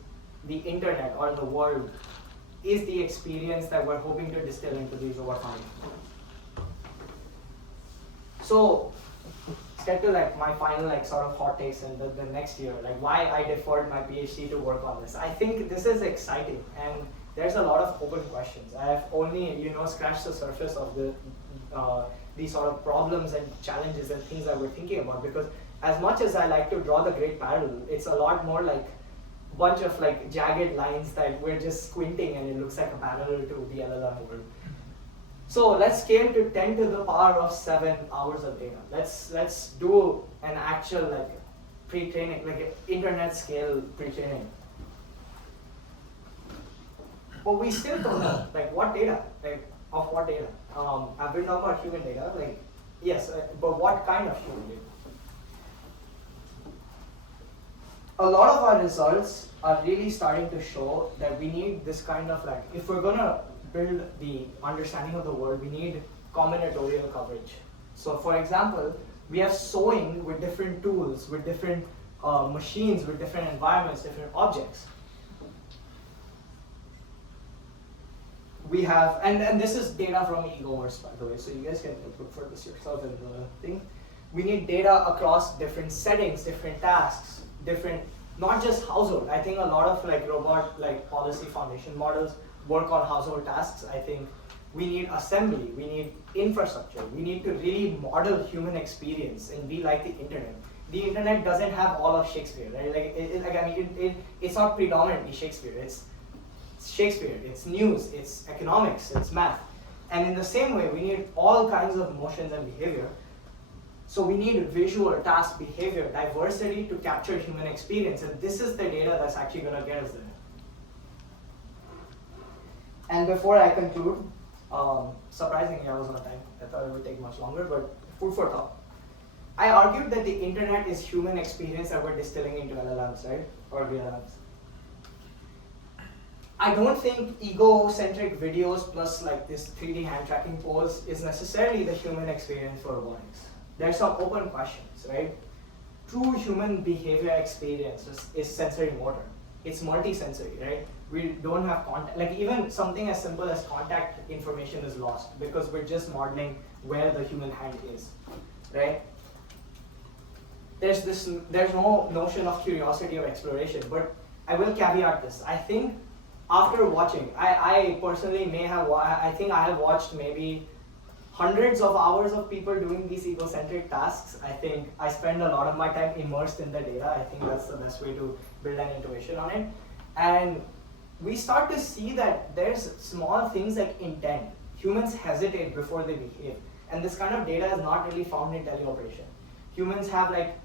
the internet or the world is the experience that we're hoping to distill into these robot foundations. So let's get to like my final like sort of hot takes in the next year, like why I deferred my PhD to work on this. I think this is exciting and there's a lot of open questions. I have only scratched the surface of these sort of problems and challenges and things that we're thinking about, because as much as I like to draw the great parallel, it's a lot more like bunch of like jagged lines that we're just squinting and it looks like a parallel to the LLM world. So let's scale to 10 to the power of 7 hours of data. Let's do an actual like pre-training, like internet scale pre-training. But we still don't know like what data, like of what data. I've been talking about human data, like yes, but what kind of human data? A lot of our results are really starting to show that we need this kind of like, if we're gonna build the understanding of the world, we need combinatorial coverage. So for example, we have sewing with different tools, with different machines, with different environments, different objects. We have, and this is data from Egoverse, by the way, so you guys can look for this yourself in the thing. We need data across different settings, different tasks, different, not just household. I think a lot of like robot like policy foundation models work on household tasks. I think we need assembly, we need infrastructure, we need to really model human experience and be like the internet. The internet doesn't have all of Shakespeare, right? Like it's not predominantly Shakespeare. It's Shakespeare, it's news, it's economics, it's math. And in the same way, we need all kinds of motions and behavior. So we need visual, task, behavior, diversity to capture human experience. And this is the data that's actually going to get us there. And before I conclude, surprisingly I was on time. I thought it would take much longer, but food for thought. I argued that the internet is human experience that we're distilling into LLMs, right? Or VLMs. I don't think egocentric videos plus like this 3D hand tracking pose is necessarily the human experience for robotics. There's some open questions, right? True human behavior experience is sensory motor. It's multi-sensory, right? We don't have contact, like even something as simple as contact information is lost because we're just modeling where the human hand is, right? There's no notion of curiosity or exploration, but I will caveat this. I think after watching, I personally I think I have watched maybe hundreds of hours of people doing these egocentric tasks. I think I spend a lot of my time immersed in the data. I think that's the best way to build an intuition on it. And we start to see that there's small things like intent. Humans hesitate before they behave. And this kind of data is not really found in teleoperation. Humans have like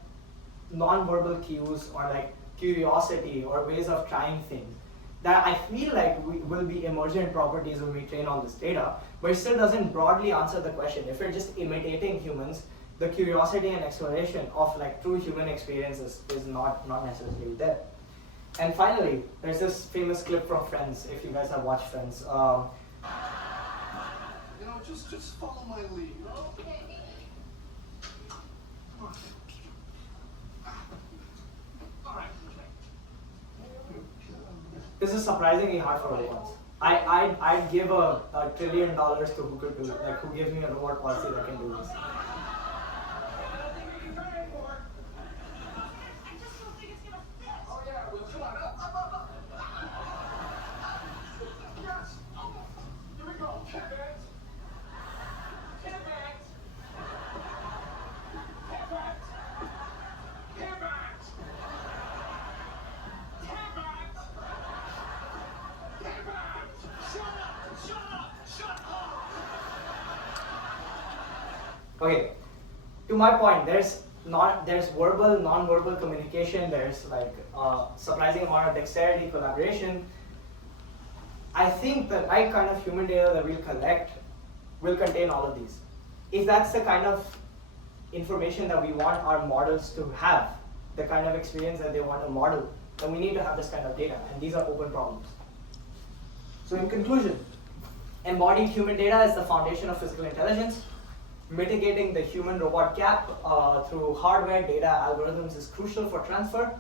non-verbal cues or like curiosity or ways of trying things that I feel like will be emergent properties when we train on this data, but it still doesn't broadly answer the question. If you're just imitating humans, the curiosity and exploration of like true human experiences is not necessarily there. And finally, there's this famous clip from Friends, if you guys have watched Friends. Just follow my lead. Okay. All right. This is surprisingly hard for robots. I'd give $1 trillion to who could do it, like who gives me a robot policy that can do this. Okay, to my point, there's verbal, non-verbal communication. There's like surprising amount of dexterity, collaboration. I think the right kind of human data that we'll collect will contain all of these. If that's the kind of information that we want our models to have, the kind of experience that they want to model, then we need to have this kind of data, and these are open problems. So in conclusion, embodied human data is the foundation of physical intelligence. Mitigating the human-robot gap through hardware data algorithms is crucial for transfer.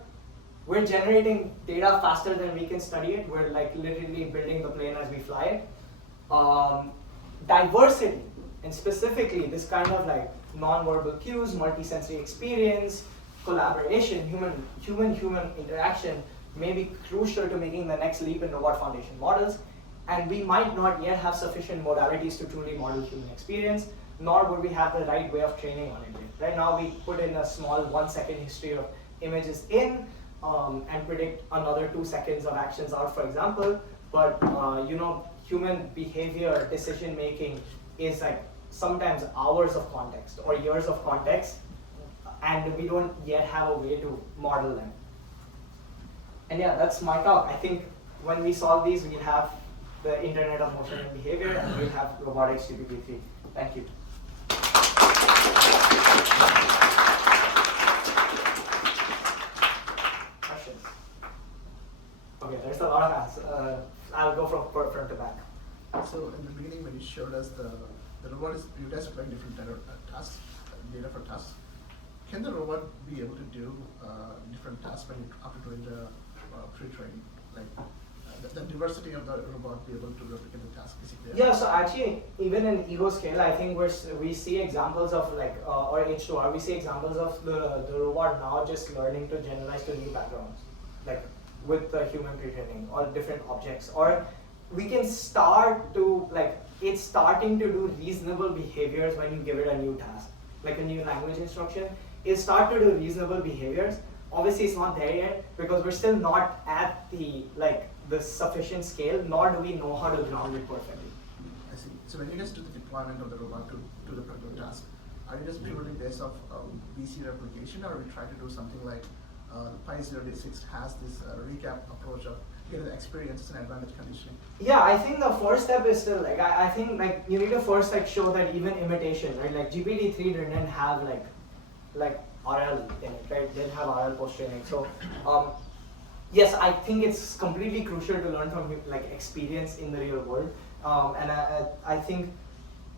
We're generating data faster than we can study it. We're like literally building the plane as we fly it. Diversity, and specifically this kind of like non-verbal cues, multi-sensory experience, collaboration, human-human interaction may be crucial to making the next leap in robot foundation models. And we might not yet have sufficient modalities to truly model human experience, nor would we have the right way of training on it. Right now we put in a small 1 second history of images in and predict another 2 seconds of actions out, for example. But human behavior, decision making is like sometimes hours of context or years of context, and we don't yet have a way to model them. And yeah, that's my talk. I think when we solve these, we'll have the Internet of Motion and Behavior, and we'll have robotics GPT-3. Thank you. Questions? Okay, there's a lot of hands. I'll go from front to back. So in the beginning, when you showed us the robot is you guys applying different tasks, data for tasks. Can the robot be able to do different tasks when after doing the pre-training? Like the diversity of the robot be able to replicate the task basically? Yeah, so actually, even in ego scale, I think we see examples of like, or H2R, we see examples of the robot now just learning to generalize to new backgrounds, like with the human pre-training or different objects. Or we can start to, like, it's starting to do reasonable behaviors when you give it a new task, like a new language instruction. It'll start to do reasonable behaviors. Obviously, it's not there yet because we're still not at the sufficient scale, nor do we know how to ground it perfectly. I see. So when you guys do the deployment of the robot to the particular task, are you just purely based off BC replication, or are we trying to do something like Pi 086 has this recap approach of getting the experience and advantage conditioning? Yeah, I think the first step is still like, I think like you need to first like show that even imitation, right? Like GPT-3 didn't have like like RL in it, right? Didn't have RL post-training. So yes, I think it's completely crucial to learn from like experience in the real world. And I think,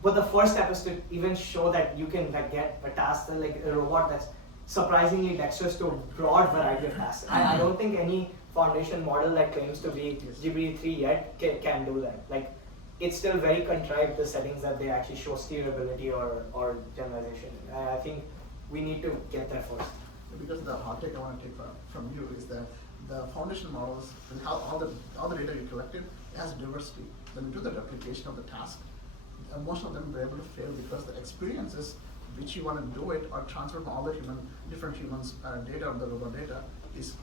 but the first step is to even show that you can like get a task like a robot that's surprisingly dexterous to a broad variety of tasks. I don't think any foundation model that claims to be GPT-3 yet can do that. Like, it's still very contrived, the settings that they actually show steerability or generalization. I think we need to get there first. Because the hot take I want to take from you is that the foundation models, and how all the data you collected, it has diversity. When you do the replication of the task, most of them were able to fail because the experiences which you want to do it or transfer from all the different humans' data of the robot data is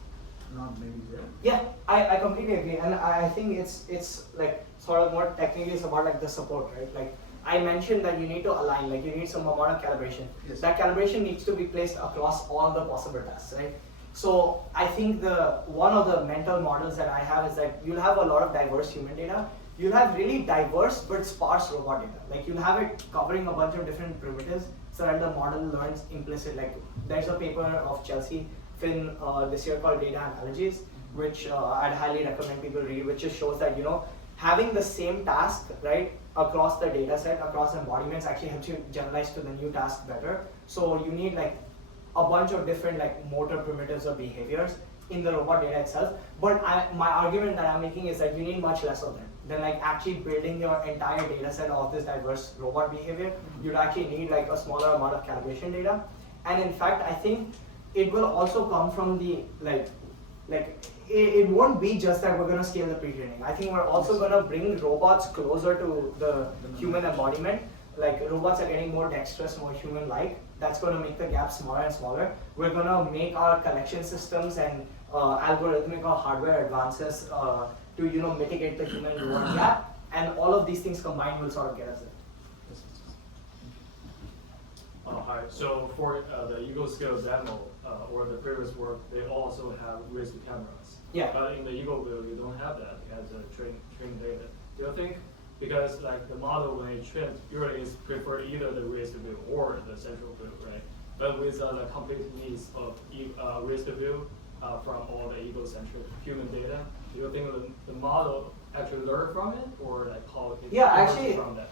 not maybe there. Yeah, I completely agree, and I think it's like sort of more technically it's about like the support, right? Like I mentioned that you need to align, like you need some amount of calibration. Yes. That calibration needs to be placed across all the possible tasks, right? So I think one of the mental models that I have is that you'll have a lot of diverse human data. You'll have really diverse but sparse robot data. Like you'll have it covering a bunch of different primitives so that the model learns implicit. Like there's a paper of Chelsea Finn this year called Data Analogies, which I'd highly recommend people read, which just shows that, you know, having the same task, right, across the data set, across embodiments actually helps you generalize to the new task better. So you need like a bunch of different like motor primitives or behaviors in the robot data itself. But my argument that I'm making is that you need much less of them than like actually building your entire data set of this diverse robot behavior. You'd actually need like a smaller amount of calibration data. And in fact, I think it will also come from the it won't be just that we're going to scale the pre-training. I think we're also going to bring robots closer to the human embodiment. Like robots are getting more dexterous, more human-like. That's going to make the gap smaller and smaller. We're going to make our collection systems and algorithmic or hardware advances to mitigate the human-robot gap. And all of these things combined will sort of get us there. Hi. So for the Ego Scale demo or the previous work, they also have raised cameras. Yeah. But in the Ego View, you don't have that. It has trained data. Do you think because like the model when it trains usually is prefer either the raised view or the central view, right? But with the complete needs of raised view from all the egocentric human data, do you think the model actually learned from it or like how it learns from that?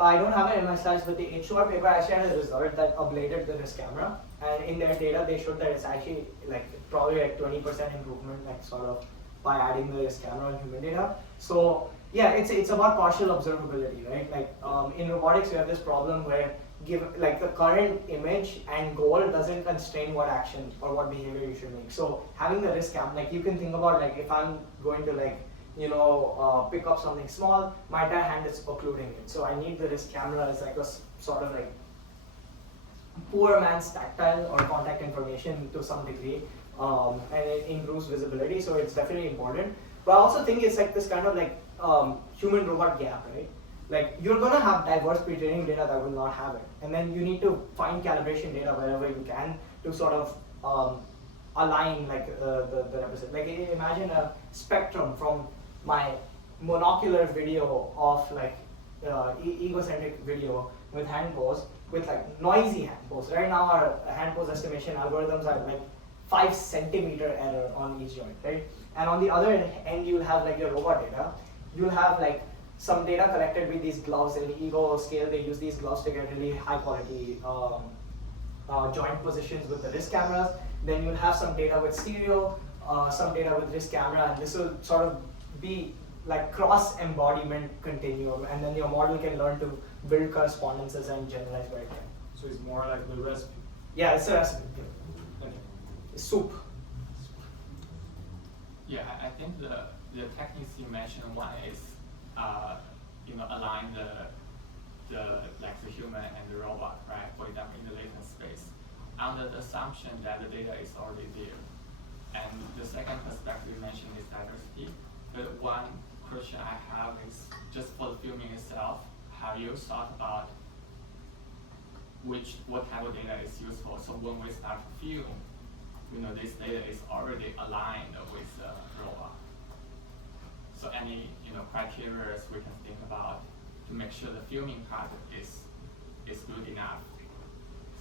I don't have it in my slides, but the H2R paper actually had a result that ablated the wrist camera, and in their data they showed that it's actually like probably like 20% improvement, like sort of by adding the wrist camera on human data. So yeah, it's about partial observability, right? Like in robotics, we have this problem where like the current image and goal doesn't constrain what action or what behavior you should make. So having the wrist cam, like you can think about like if I'm going to like pick up something small, my entire hand is occluding it. So I need the wrist camera as like a sort of like poor man's tactile or contact information to some degree, and it improves visibility. So it's definitely important. But I also think it's like this kind of like human-robot gap, right? Like you're gonna have diverse pre-training data that will not have it, and then you need to find calibration data wherever you can to sort of align like the represent. Like imagine a spectrum from my monocular video of like egocentric video with hand pose with like noisy hand pose. Right now our hand pose estimation algorithms are like 5 centimeter error on each joint, right? And on the other end you'll have like your robot data. You'll have like some data collected with these gloves. In Ego Scale they use these gloves to get really high quality joint positions with the wrist cameras. Then you'll have some data with stereo, some data with wrist camera, and this will sort of be like cross embodiment continuum, and then your model can learn to build correspondences and generalize where it can. So it's more like the recipe. Yeah, it's a recipe. Okay. It's soup. Yeah, I think the techniques you mentioned, one is align the human and the robot, right? For example, in the latent space, under the assumption that the data is already there. And the second perspective you mentioned is diversity. But one question I have is just for the filming itself, have you thought about what type of data is useful? So when we start to film, this data is already aligned with the robot. So any criteria we can think about to make sure the filming part is good enough,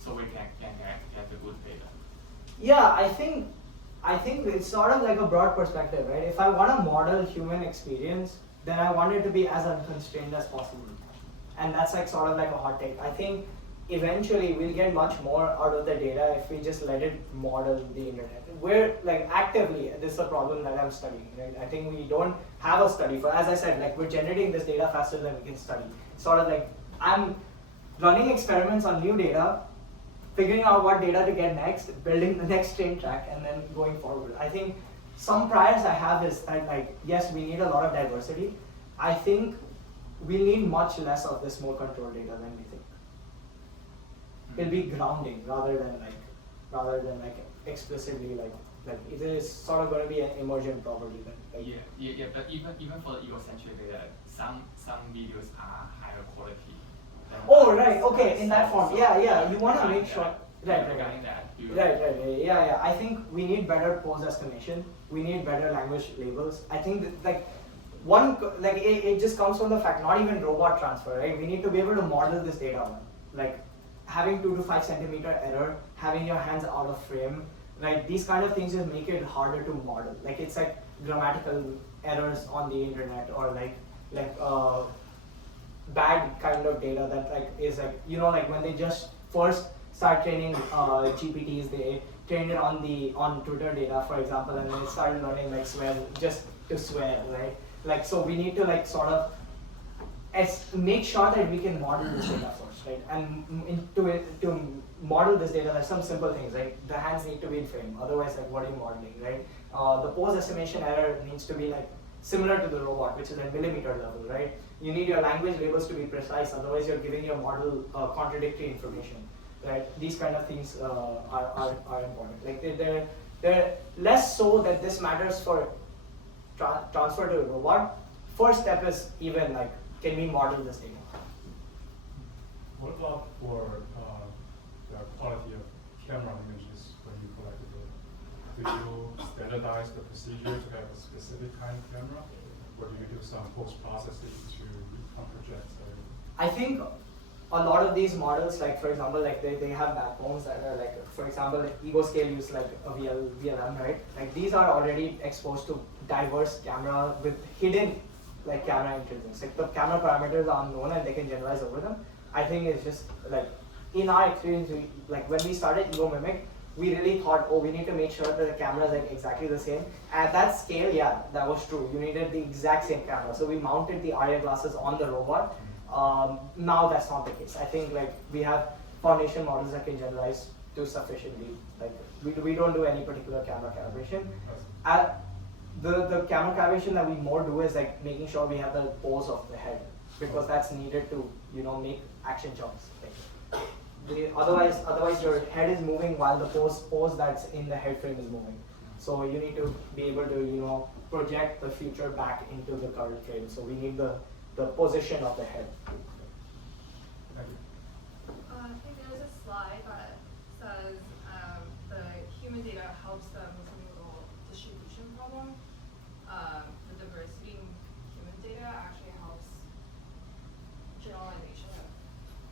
so we can get the good data. Yeah, I think it's sort of like a broad perspective, right? If I want to model human experience, then I want it to be as unconstrained as possible. And that's like sort of like a hot take. I think eventually we'll get much more out of the data if we just let it model the internet. We're like actively, this is a problem that I'm studying, right? I think we don't have a study for, as I said, like we're generating this data faster than we can study. Sort of like I'm running experiments on new data, figuring out what data to get next, building the next train track, and then going forward. I think some priors I have is that like, yes, we need a lot of diversity. I think we need much less of this more controlled data than we think. It'll be grounding rather than like explicitly like it is sort of going to be an emergent property. Like, yeah. But even for the egocentric data, some videos are higher quality. Oh right, okay, in that form, yeah. You want to make sure. Right. Yeah. I think we need better pose estimation. We need better language labels. I think that, like one, like it just comes from the fact, not even robot transfer, right? We need to be able to model this data, like having 2 to 5 centimeter error, having your hands out of frame, right? These kind of things just make it harder to model. Like it's like grammatical errors on the internet, or like bad kind of data that like is like, you know, like when they just first start training GPTs, they trained it on Twitter data, for example, and then it started learning like swear just to swear, right? Like, so we need to like sort of make sure that we can model this data first, right? And to model this data, there's some simple things, right? The hands need to be in frame, otherwise like what are you modeling, right? The pose estimation error needs to be like similar to the robot, which is at millimeter level, right? You need your language labels to be precise, otherwise you're giving your model contradictory information, right? These kind of things are important. Like they're less so that this matters for transfer to a robot. First step is even like, can we model this data? What about for the quality of camera images when you collect the data? Do you standardize the procedure to have a specific kind of camera? Or do you do some post-processing to project? I think a lot of these models, like for example, like they have backbones that are like, for example, like EgoScale use like a VLM, right? Like these are already exposed to diverse camera with hidden like camera intrinsics. Like the camera parameters are unknown and they can generalize over them. I think it's just like, in our experience, like when we started Ego Mimic, we really thought, oh, we need to make sure that the camera is like exactly the same. At that scale, yeah, that was true. You needed the exact same camera. So we mounted the ARIA glasses on the robot. Now that's not the case. I think like we have foundation models that can generalize to sufficiently. Like we don't do any particular camera calibration. The camera calibration that we more do is like making sure we have the pose of the head, because that's needed to, you know, make action jumps. Otherwise your head is moving while the pose that's in the head frame is moving. So you need to be able to, you know, project the future back into the current frame. So we need the position of the head. Thank you. I think there's a slide that says the human data helps the multimodal distribution problem. The diversity in human data actually helps generalization of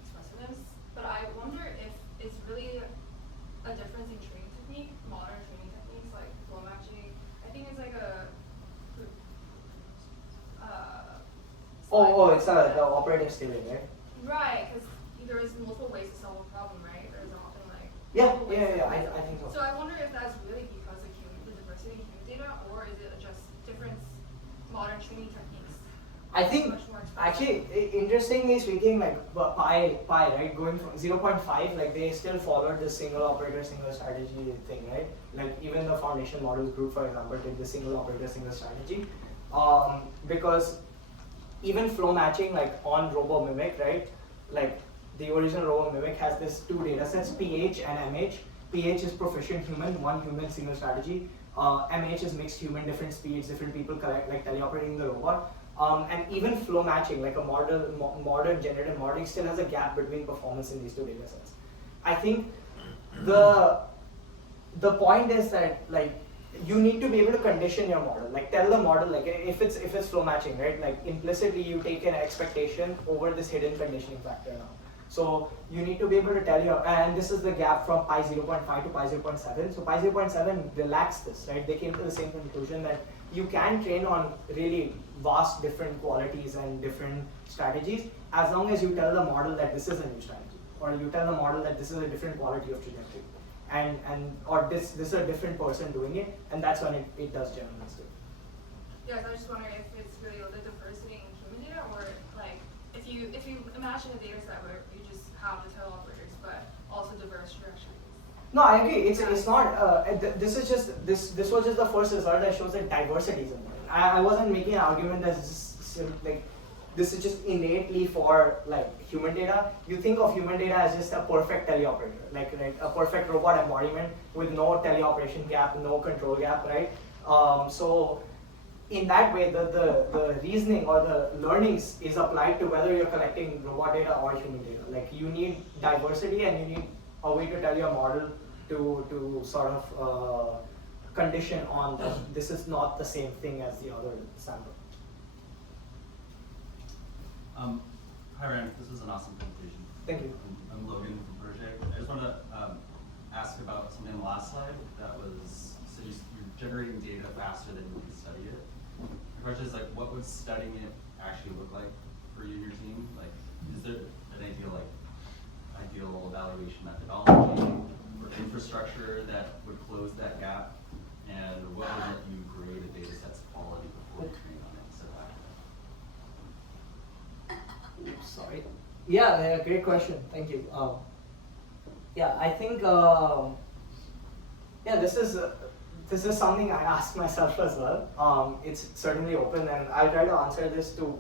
expressiveness. But I wonder if it's really a difference in training technique, modern training techniques like flow matching. I think it's like a It's the operating steering, right? Right, because there is multiple ways to solve a problem, right? There's often like Yeah, multiple ways to I think so. So I wonder if that's really because of the diversity in human data, or is it just different modern training techniques? I think Much more expensive. actually, interestingly speaking, like pi, right, going from 0.5, like they still followed the single operator, single strategy thing, right? Like even the foundation models group, for example, did the single operator, single strategy, because even flow matching, like on RoboMimic, right? Like the original RoboMimic has this 2 data sets, PH and MH. PH is proficient human, one human, single strategy. MH is mixed human, different speeds, different people collect, like teleoperating the robot. And even flow matching, like a modern generative modeling, still has a gap between performance in these 2 data sets. I think the point is that like you need to be able to condition your model, like tell the model, like if it's flow matching, right? Like implicitly you take an expectation over this hidden conditioning factor now. So you need to be able to tell your, and this is the gap from pi 0.5 to pi 0.7. So pi 0.7 relaxed this, right? They came to the same conclusion that you can train on really vast different qualities and different strategies as long as you tell the model that this is a new strategy, or you tell the model that this is a different quality of trajectory, and or this is a different person doing it, and that's when it does generalize. Yes, I was just wondering if it's really the diversity in human data, or like if you imagine a data set where you just have the teleoperators, but also diverse trajectories. No, I agree. It's not. This is just this was just the first result that shows that diversity is important. I wasn't making an argument that like this is just innately for like human data. You think of human data as just a perfect teleoperator, like right, a perfect robot embodiment with no teleoperation gap, no control gap, right? So in that way, the reasoning or the learnings is applied to whether you're collecting robot data or human data. Like you need diversity and you need a way to tell your model to sort of condition on that this is not the same thing as the other sample. Hi Ryan, this was an awesome presentation. Thank you. I'm Logan from Project. I just want to ask about something on the last slide that was, so you're generating data faster than you can study it. The question is like, what would studying it actually look like for you and your team? Like, is there an ideal evaluation methodology or infrastructure that would close that gap? And what would let you grade a data set's quality before you train on it instead of after that? Oops, sorry. Yeah, great question. Thank you. Yeah, I think yeah, this is something I ask myself as well. It's certainly open, and I'll try to answer this to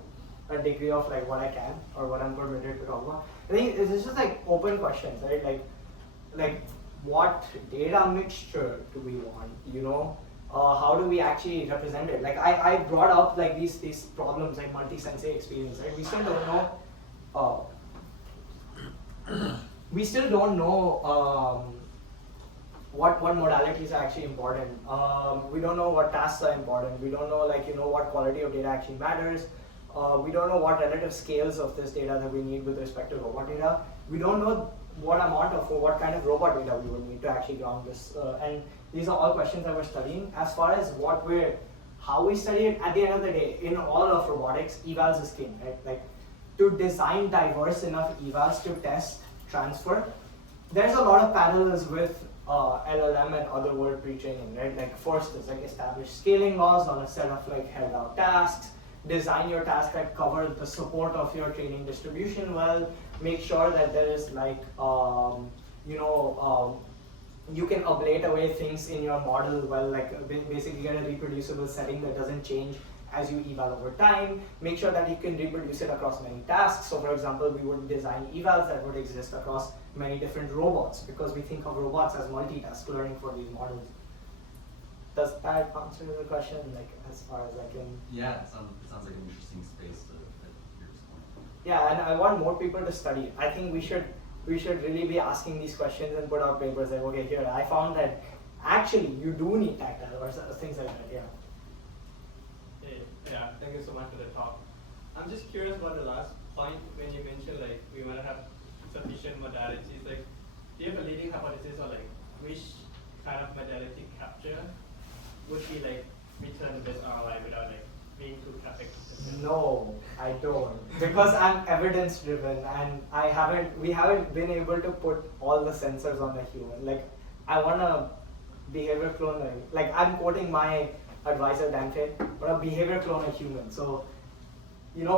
a degree of like what I can or what I'm permitted to talk about. I think it's just like open questions, right? Like what data mixture do we want? You know, how do we actually represent it? Like I brought up like these problems like multi-sensei experience, right? We still don't know. We still don't know what modalities are actually important. We don't know what tasks are important. We don't know what quality of data actually matters. We don't know what relative scales of this data that we need with respect to robot data. We don't know what amount of or what kind of robot data we would need to actually ground this. And these are all questions that we're studying. As far as how we study it, at the end of the day, in all of robotics, evals is king, right? Like to design diverse enough evals to test transfer. There's a lot of parallels with LLM and other word pre-training, right? Like first is like establish scaling laws on a set of like held out tasks, design your task that cover the support of your training distribution well, make sure that there is like, you can ablate away things in your model well, like basically get a reproducible setting that doesn't change as you eval over time, make sure that you can reproduce it across many tasks. So for example, we would design evals that would exist across many different robots because we think of robots as multitask learning for these models. Does that answer the question, like as far as I can? Yeah, it sounds like an interesting space to your point. Yeah, and I want more people to study it. I think we should really be asking these questions and put out papers like, okay, here, I found that actually you do need tactile or things like that, yeah. Yeah, thank you so much for the talk. I'm just curious about the last point when you mentioned like we want to have sufficient modalities. Like, do you have a leading hypothesis on like which kind of modality capture would be like return the best ROI without like being too capex? No, I don't, because I'm evidence driven and we haven't been able to put all the sensors on a human. Like I want a behavior clone, like I'm quoting my advisor Dante, but a behavior clone a human. So,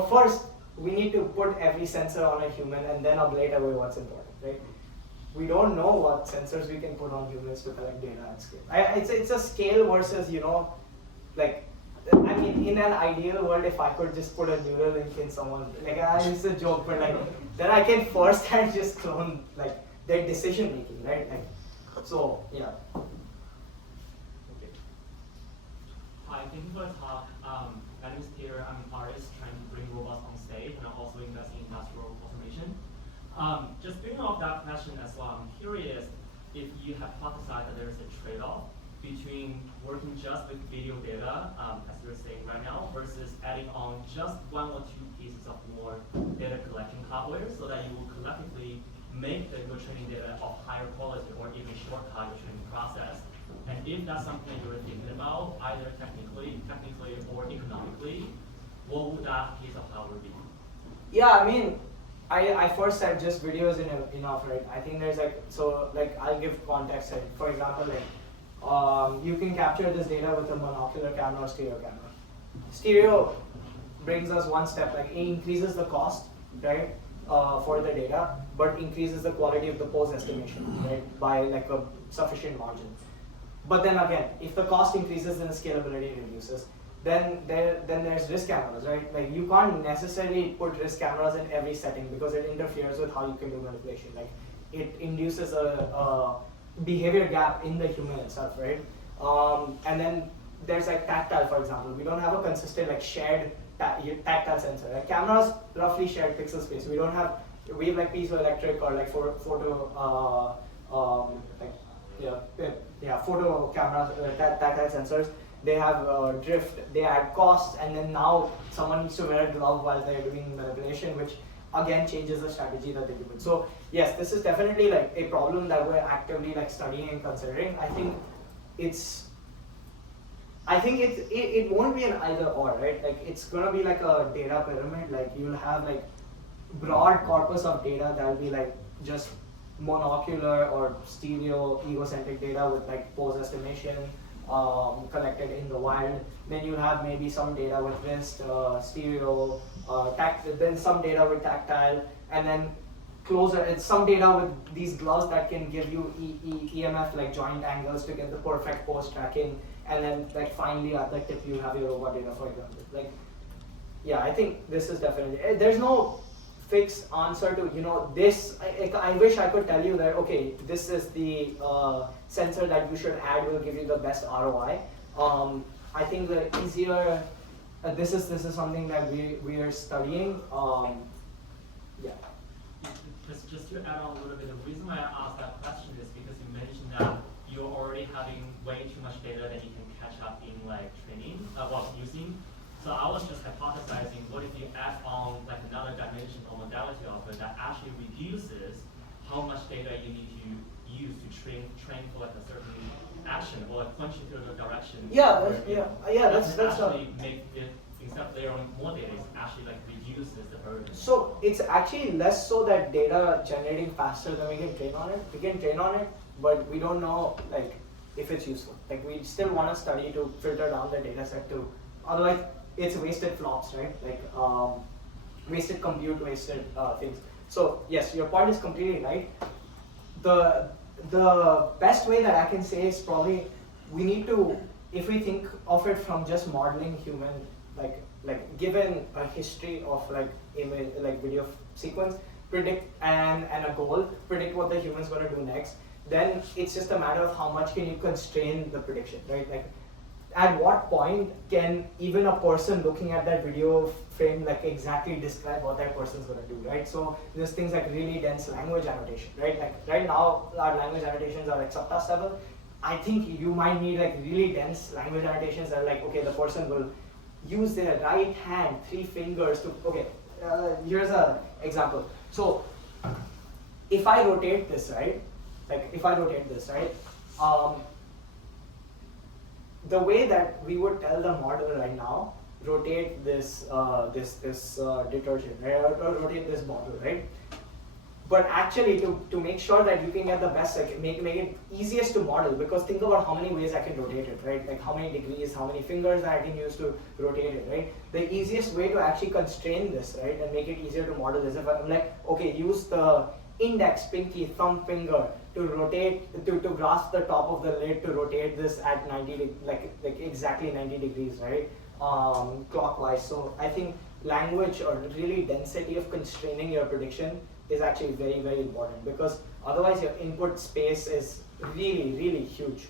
first we need to put every sensor on a human and then ablate away what's important, right? We don't know what sensors we can put on humans to collect data at scale. It's a scale versus, like, I mean, in an ideal world, if I could just put a neural link in someone, like, it's a joke, but like, then I can first hand just clone like their decision making, right? Like, so yeah. Hi, thank you for the talk. My name is Peter. I'm an artist trying to bring robots on stage, and I'm also investing in industrial automation. Just building off that question as well, I'm curious if you hypothesize that there is a trade-off between working just with video data, as you're saying right now, versus adding on just one or two pieces of more data collection hardware so that you will collectively make your training data of higher quality or even shortcut your training process. And if that's something that you're thinking about, either technically or economically, what would that piece of hardware be? Yeah, I mean, I first said just video is enough, right? I think there's I'll give context. For example, you can capture this data with a monocular camera or stereo camera. Stereo brings us one step, it increases the cost, right, for the data, but increases the quality of the pose estimation, right, by a sufficient margin. But then again, if the cost increases, then the scalability reduces. Then there's risk cameras, right? You can't necessarily put risk cameras in every setting because it interferes with how you can do manipulation. It induces a behavior gap in the human itself, right? And then there's tactile, for example. We don't have a consistent shared tactile sensor. Cameras roughly shared pixel space. We have piezoelectric or photo photo cameras, tactile sensors. They have drift, they add costs, and then now someone needs to wear a glove while they're doing manipulation, which again changes the strategy that they do it. So yes, this is definitely a problem that we're actively studying and considering. I think it won't be an either or, right? It's gonna be a data pyramid. You'll have broad corpus of data that'll be just monocular or stereo egocentric data with pose estimation collected in the wild. Then you have maybe some data with wrist, stereo, then some data with tactile, and then closer, it's some data with these gloves that can give you EMF joint angles to get the perfect pose tracking, and then finally at the tip you have your robot data, for example. Yeah, I think this is definitely, there's no fixed answer to this. I wish I could tell you that okay, this is the sensor that you should add will give you the best ROI. I think the easier this is something that we are studying. Yeah. Just to add on a little bit, the reason why I asked that question is because you mentioned that you're already having way too much data that you can catch up in training, using. So I was just hypothesizing, what if you add on another dimension or modality of it that actually reduces how much data you need to use to train for a certain action or point you to the direction. That's actually make it, instead of layering more data, it actually reduces the burden. So it's actually less so that data generating faster than we can train on it. We can train on it, but we don't know if it's useful. We still want to study to filter down the data set to, otherwise it's wasted flops, right? Wasted compute, wasted things. So yes, your point is completely right. The best way that I can say is probably we need to, if we think of it from just modeling human, given a history of image, video sequence, predict and a goal, predict what the human's going to do next. Then it's just a matter of how much can you constrain the prediction, right? At what point can even a person looking at that video frame exactly describe what that person's going to do, right? So there's things like really dense language annotation, right? Right now our language annotations are subtask level. I think you might need really dense language annotations that are okay, the person will use their right hand, 3 fingers to, okay, here's an example. So if I rotate this, right? The way that we would tell the model right now, rotate this detergent, right? Or rotate this bottle, right? But actually, to make sure that you can get the best, make it easiest to model, because think about how many ways I can rotate it, right? How many degrees, how many fingers that I can use to rotate it, right? The easiest way to actually constrain this, right, and make it easier to model is if I'm okay, use the index, pinky, thumb, finger to rotate, to grasp the top of the lid to rotate this at 90, exactly 90 degrees, right? Clockwise. So I think language or really density of constraining your prediction is actually very, very important, because otherwise your input space is really, really huge.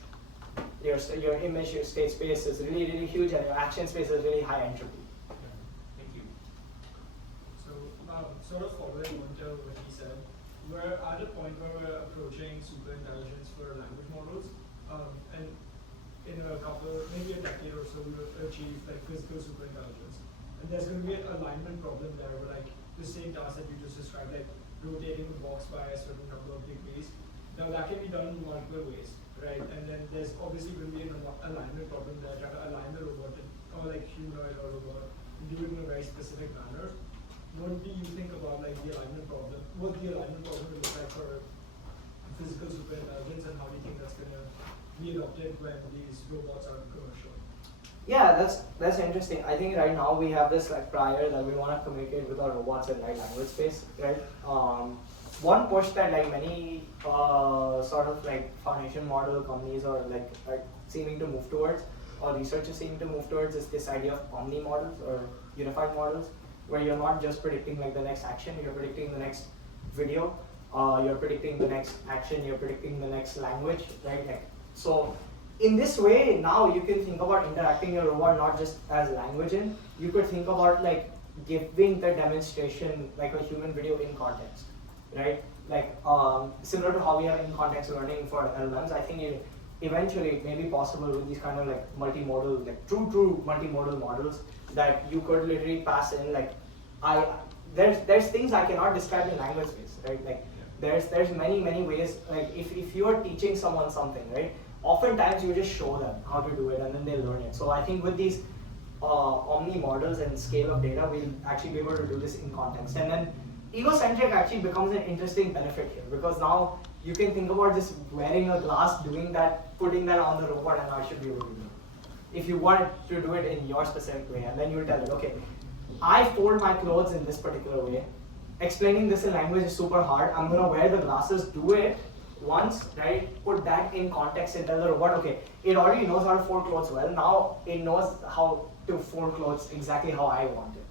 Your image, your state space is really, really huge, and your action space is really high entropy. Thank you. So, sort of following on to what he said, we're at a point where we're approaching super intelligence for language models, and in a couple, maybe a decade or so, we will achieve like physical superintelligence. And there's going to be an alignment problem there where like the same task that you just described, like rotating the box by a certain number of degrees. Now that can be done in multiple ways, right? And then there's obviously going to be an alignment problem there, trying to align the robot or like humanoid or robot and do it in a very specific manner. What do you think about like the alignment problem? What the alignment problem will look like for physical superintelligence, and how do you think that's going to be adopted when these robots are commercial? Yeah, that's interesting. I think right now we have this like prior that we want to communicate with our robots in large language space, right? One push that like many sort of like foundation model companies are seeming to move towards, or researchers seem to move towards, is this idea of omni models or unified models, where you're not just predicting like the next action, you're predicting the next video, you're predicting the next action, you're predicting the next language, right? Like, so in this way, now you can think about interacting your robot not just as language in, you could think about like giving the demonstration like a human video in context, right? Like similar to how we have in context learning for LLMs, I think eventually it may be possible with these kind of like multimodal, like true multimodal models that you could literally pass in like, there's things I cannot describe in language space, right? Like there's many ways, like if you are teaching someone something, right? Oftentimes you just show them how to do it and then they learn it. So I think with these omni models and scale of data, we'll actually be able to do this in context. And then egocentric actually becomes an interesting benefit here, because now you can think about just wearing a glass, doing that, putting that on the robot, and I should be able to do it. If you want to do it in your specific way, and then you'll tell it, okay, I fold my clothes in this particular way. Explaining this in language is super hard. I'm gonna wear the glasses, do it once, right? Put that in context and tell the robot, okay, it already knows how to fold clothes well. Now it knows how to fold clothes exactly how I want it.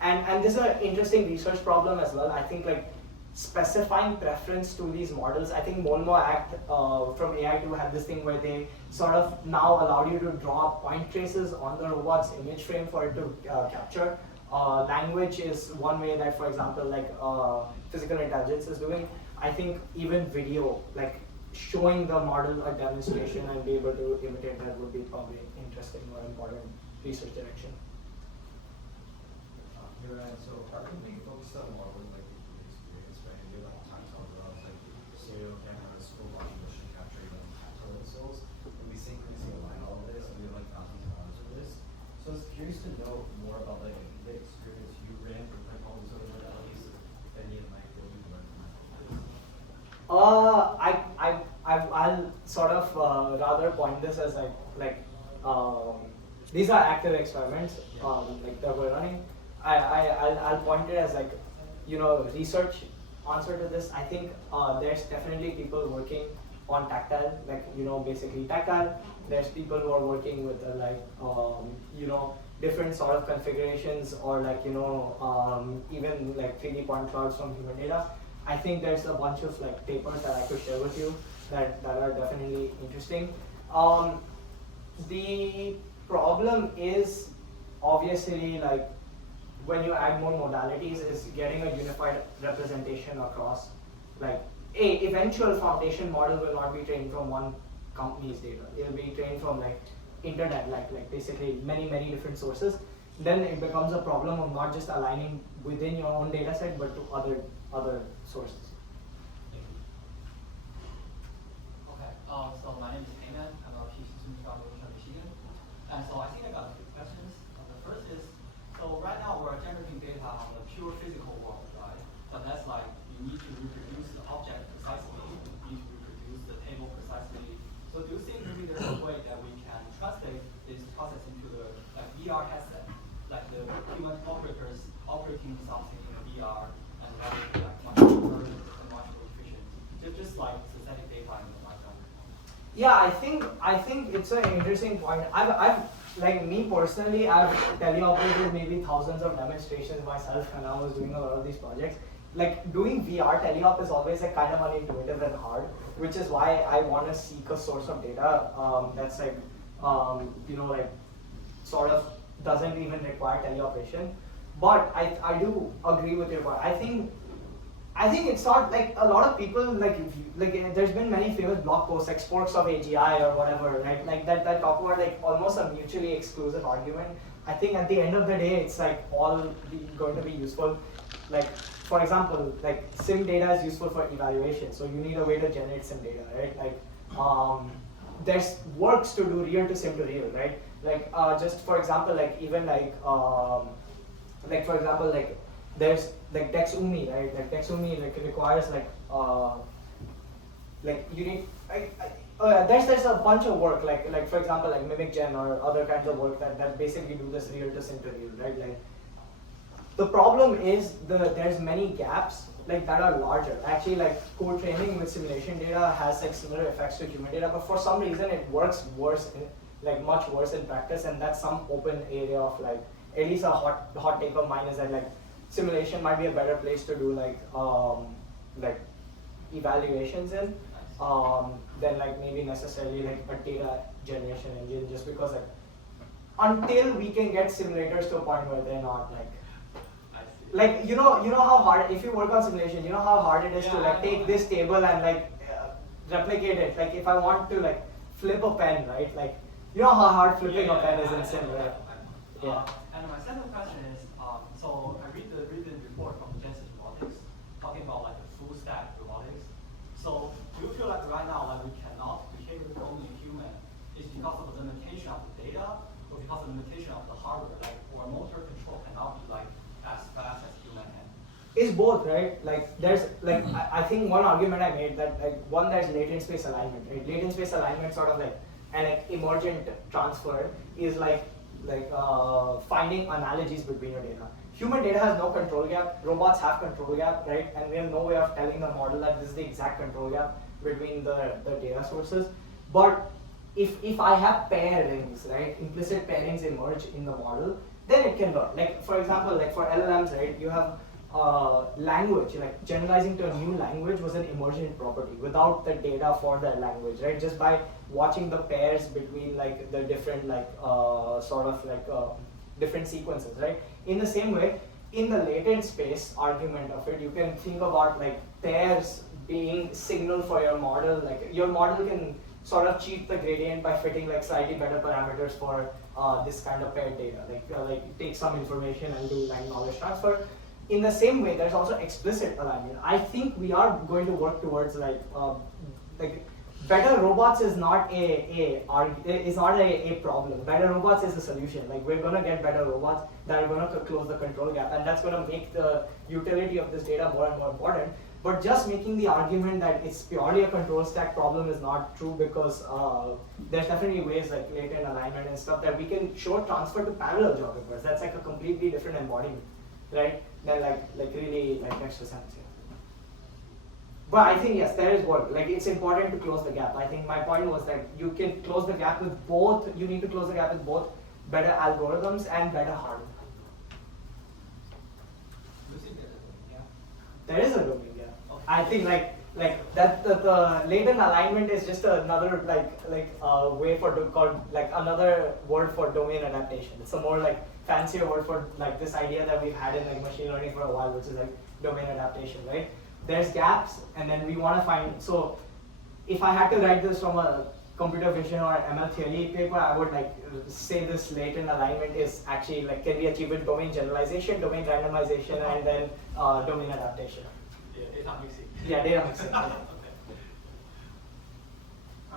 And this is an interesting research problem as well. I think like specifying preference to these models. I think Molmo Act from AI2 had this thing where they sort of now allowed you to draw point traces on the robot's image frame for it to capture. Language is one way that, for example, like physical intelligence is doing. I think even video, like showing the model a demonstration and be able to imitate that would be probably interesting or important research direction. So are we being focused on more with like the experience, right? And we have talked about like stereo cameras, full body motion capture, even tactile insults, and we synchronously align all of this, and we have like thousands of hours of this. So I was curious to know more about like the experience you ran with like all these other modalities, if any of my field you learned from that. I'll sort of rather point this as these are active experiments like that we're running. I'll point it as like, research answer to this. I think there's definitely people working on tactile, like, basically tactile. There's people who are working with different sort of configurations, or like, even like 3D point clouds from human data. I think there's a bunch of like papers that I could share with you that are definitely interesting. The problem is obviously like, when you add more modalities, is getting a unified representation across. Like a eventual foundation model will not be trained from one company's data. It will be trained from like internet, like basically many different sources. Then it becomes a problem of not just aligning within your own data set, but to other sources. Okay, so my name is Heyman. I'm a PhD student from Michigan. And so I think I got a few questions. The first is, so right now we're generating data on the pure physical world, right? But that's like, you need to reproduce the object precisely, you need to reproduce the table precisely. So do you think maybe there's a way that we can translate this process into the VR headset, like the human operators operating something in a VR, and that would be like much more and much more efficient? Just like synthetic data in the background. Yeah, I think it's an interesting point. I've like me personally, I've teleoperated maybe thousands of demonstrations myself when I was doing a lot of these projects. Like doing VR teleop is always like kind of unintuitive and hard, which is why I want to seek a source of data that's like, like sort of doesn't even require teleoperation. But I do agree with your point. I I think it's not like a lot of people like if you, there's been many famous blog posts like sporks of AGI or whatever, right? Like that talk about like almost a mutually exclusive argument. I think at the end of the day, it's like all going to be useful. Like for example, like sim data is useful for evaluation, so you need a way to generate sim data, right? Like there's works to do real to sim to real, right? Like just for example, like even like for example like there's like Dexumi, right? Like Dexumi like requires like you need there's a bunch of work like for example like mimic gen or other kinds of work that basically do this real to sim to real, right? Like the problem is there's many gaps like that are larger. Actually, like co-training with simulation data has like similar effects to human data, but for some reason it works worse, much worse in practice, and that's some open area of like at least a hot take of mine is that like simulation might be a better place to do like evaluations in than like maybe necessarily like a data generation engine, just because like until we can get simulators to a point where they're not like you know how hard, if you work on simulation, you know how hard it is to like take this table and like replicate it. Like if I want to like flip a pen, right? Like you know how hard flipping a pen is in sim, right? Yeah. And my second question is, so I read the report from Genesis Robotics talking about like the full stack robotics. So do you feel like right now like we cannot behave only human is because of the limitation of the data, or because of the limitation of the hardware, like or motor control cannot be like as fast as human can? It's both, right? Like there's like I think one argument I made that like one, there's latent space alignment, right? Latent space alignment sort of like and like emergent transfer is like finding analogies between your data. Human data has no control gap. Robots have control gap, right? And we have no way of telling the model that this is the exact control gap between the data sources. But if I have pairings, right? Implicit pairings emerge in the model, then it can learn. Like for example, like for LLMs, right? You have language, like generalizing to a new language was an emergent property without the data for that language, right? Just by watching the pairs between like the different like different sequences, right? In the same way, in the latent space argument of it, you can think about like pairs being signal for your model. Like your model can sort of cheat the gradient by fitting like slightly better parameters for this kind of paired data. Like take some information and do like knowledge transfer. In the same way, there's also explicit alignment. I think we are going to work towards like better robots is not a problem. Better robots is a solution. Like we're gonna get better robots that are gonna close the control gap, and that's gonna make the utility of this data more and more important. But just making the argument that it's purely a control stack problem is not true, because there's definitely ways like latent alignment and stuff that we can show transfer to parallel geographers. That's like a completely different embodiment, right? Then like really like extra sense. Yeah. But I think yes, there is work. Like it's important to close the gap. I think my point was that you can close the gap with both. You need to close the gap with both better algorithms and better hardware. There is a domain, yeah. Okay. I think like that the latent alignment is just another way for called like another word for domain adaptation. It's a more like fancier word for like this idea that we've had in like machine learning for a while, which is like domain adaptation, right? There's gaps, and then we want to find. So if I had to write this from a computer vision or ML theory paper, I would like say this latent alignment is actually like can be achieved with domain generalization, domain randomization, and then domain adaptation. Yeah, data mixing. Yeah, data mixing. I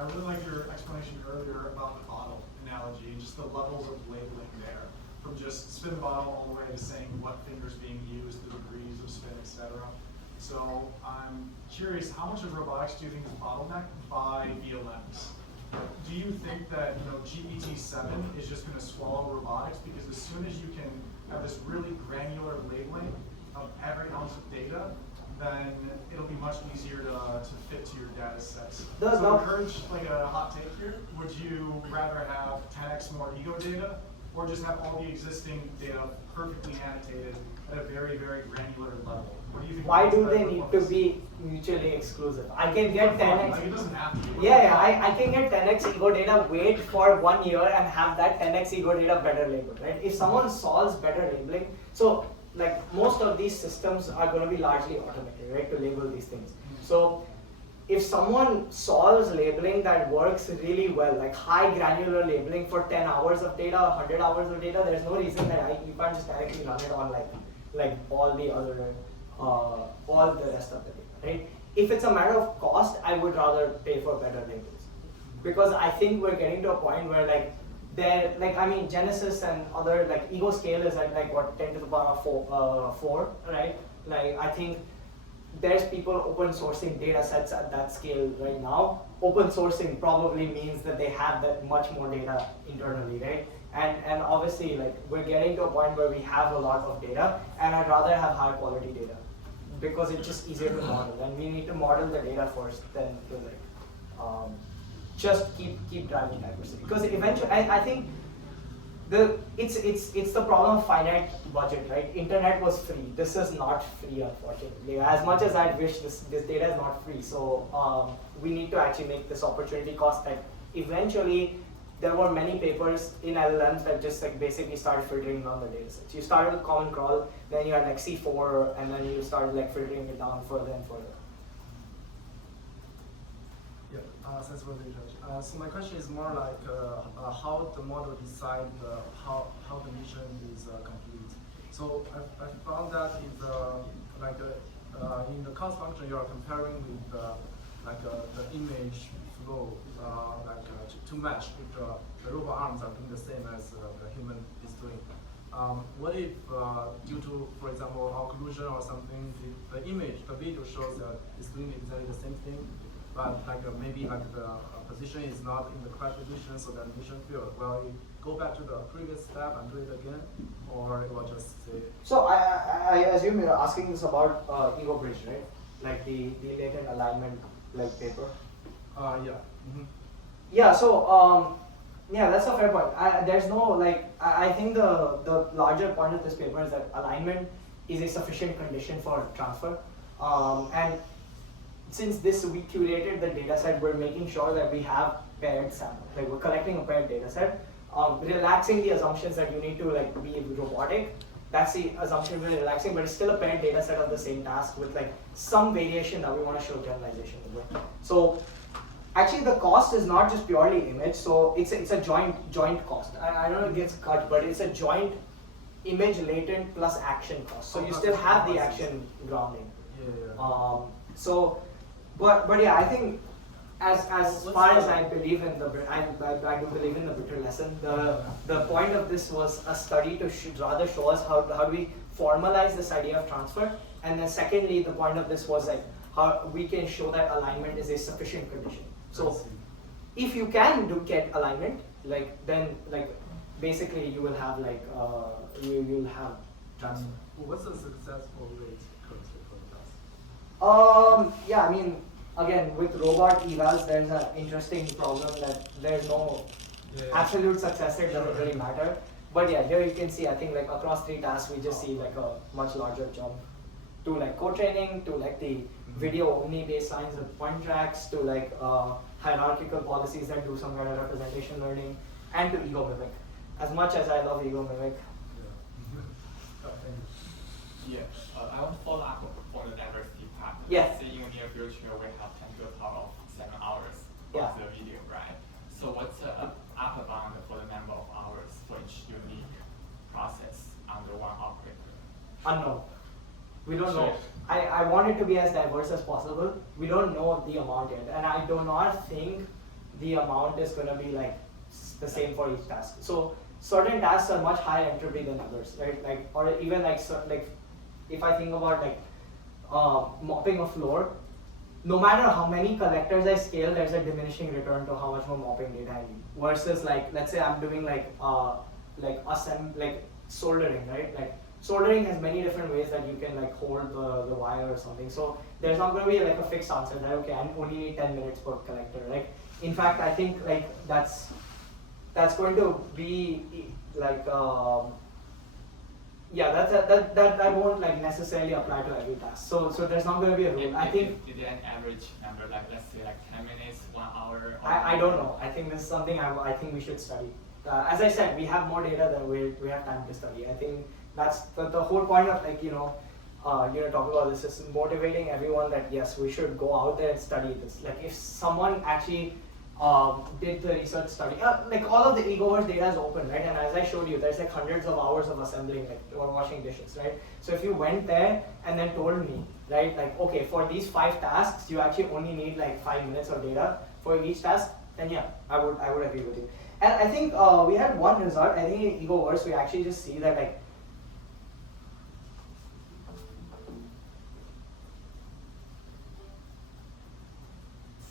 really like your explanation earlier about the bottle analogy and just the levels of labeling there, from just spin bottle all the way to saying what finger's being used, the degrees of spin, etc. So I'm curious, how much of robotics do you think is bottlenecked by VLMs? Do you think that GPT-7 is just going to swallow robotics? Because as soon as you can have this really granular labeling of every ounce of data, then it'll be much easier to fit to your data sets. So encourage like a hot take here. Would you rather have 10x more ego data, or just have all the existing data perfectly annotated at a very, very granular level? What do you think? Why do they need to be mutually exclusive? I can get 10x. Like it doesn't have to be. I can get 10x ego data, wait for 1 year, and have that 10x ego data better labeled, right? If someone solves better labeling, so like most of these systems are going to be largely automated, right, to label these things. So if someone solves labeling that works really well, like high granular labeling for 10 hours of data, 100 hours of data, there's no reason that you can't just directly run it on like all the other, all the rest of the data, right? If it's a matter of cost, I would rather pay for better labels. Because I think we're getting to a point where Genesis and other, like Ego scale is at like what, 10 to the power 4, right? Like I think there's people open sourcing data sets at that scale right now. Open sourcing probably means that they have that much more data internally, right? And obviously, like we're getting to a point where we have a lot of data, and I'd rather have high quality data because it's just easier to model, and we need to model the data first than to just keep driving diversity. Because eventually, I think it's the problem of finite budget, right? Internet was free. This is not free, unfortunately. As much as I wish this data is not free, so we need to actually make this opportunity cost. Like eventually, there were many papers in LLMs that just like basically started filtering down the data sets. You started with Common Crawl, then you had like C4, and then you started like filtering it down further and further. Thanks for the introduction. So my question is more like how the model decide how the mission is complete. So I found that in the cost function you are comparing with the image flow to match if the robot arms are doing the same as the human is doing. What if due to, for example, occlusion or something, the image, the video shows that it's doing exactly the same thing, but maybe the position is not in the correct position, so that mission failed. Well, you go back to the previous step and do it again, or it will just say. So I assume you're asking this about Ego Bridge, right? Like the latent alignment like paper. Yeah. Mm-hmm. Yeah. So yeah, that's a fair point. There's no I think the larger point of this paper is that alignment is a sufficient condition for transfer, and since we curated the data set, we're making sure that we have paired samples. Like we're collecting a paired data set, relaxing the assumptions that you need to be robotic. That's the assumption we're relaxing, but it's still a paired data set of the same task with some variation that we want to show generalization with. So actually the cost is not just purely image, so it's a joint cost. I don't know if it gets cut, but it's a joint image latent plus action cost. So you still have the action grounding. Yeah. But yeah, I think as far as I believe in I do believe in the bitter lesson. The point of this was a study to rather show us how do we formalize this idea of transfer, and then secondly, the point of this was how we can show that alignment is a sufficient condition. So if you can get alignment, then basically you will have you will have transfer. What's the successful rate currently for the task? Yeah, I mean, again, with robot evals, there's an interesting problem that there's no absolute success rate, doesn't really matter. But yeah, here you can see, I think across 3 tasks, we just see a much larger jump to co-training, to the video only baselines with point tracks, to hierarchical policies that do some kind of representation learning, and to ego mimic. As much as I love ego mimic. I want to follow up on the diversity part. Yes. Say in the near future we have 10 to the power of 7 hours of the video, right? So what's the upper bound for the number of hours for each unique process under one operator? Unknown. We don't know. I want it to be as diverse as possible. We don't know the amount yet, and I do not think the amount is going to be the same for each task. So certain tasks are much higher entropy than others, right? Or even if I think about mopping a floor, no matter how many collectors I scale, there's a diminishing return to how much more mopping data I need. Versus let's say I'm doing soldering, right? Soldering has many different ways that you can hold the wire or something. So there's not going to be a fixed answer that okay, I only need 10 minutes per collector. In fact, I think that's going to be that won't necessarily apply to every task. So there's not going to be a rule. I think. Is there an average number, let's say 10 minutes, 1 hour? I don't know. I think this is something I think we should study. as I said, we have more data than we have time to study. I think that's the whole point of like, talk about this is motivating everyone that yes, we should go out there and study this. Like if someone actually did the research study, like all of the egoverse data is open, right? And as I showed you, there's like hundreds of hours of assembling, like or washing dishes, right? So if you went there and then told me, right, like okay, for these 5 tasks, you actually only need like 5 minutes of data for each task, then yeah, I would agree with you. And I think we had one result. I think in egoverse we actually just see that like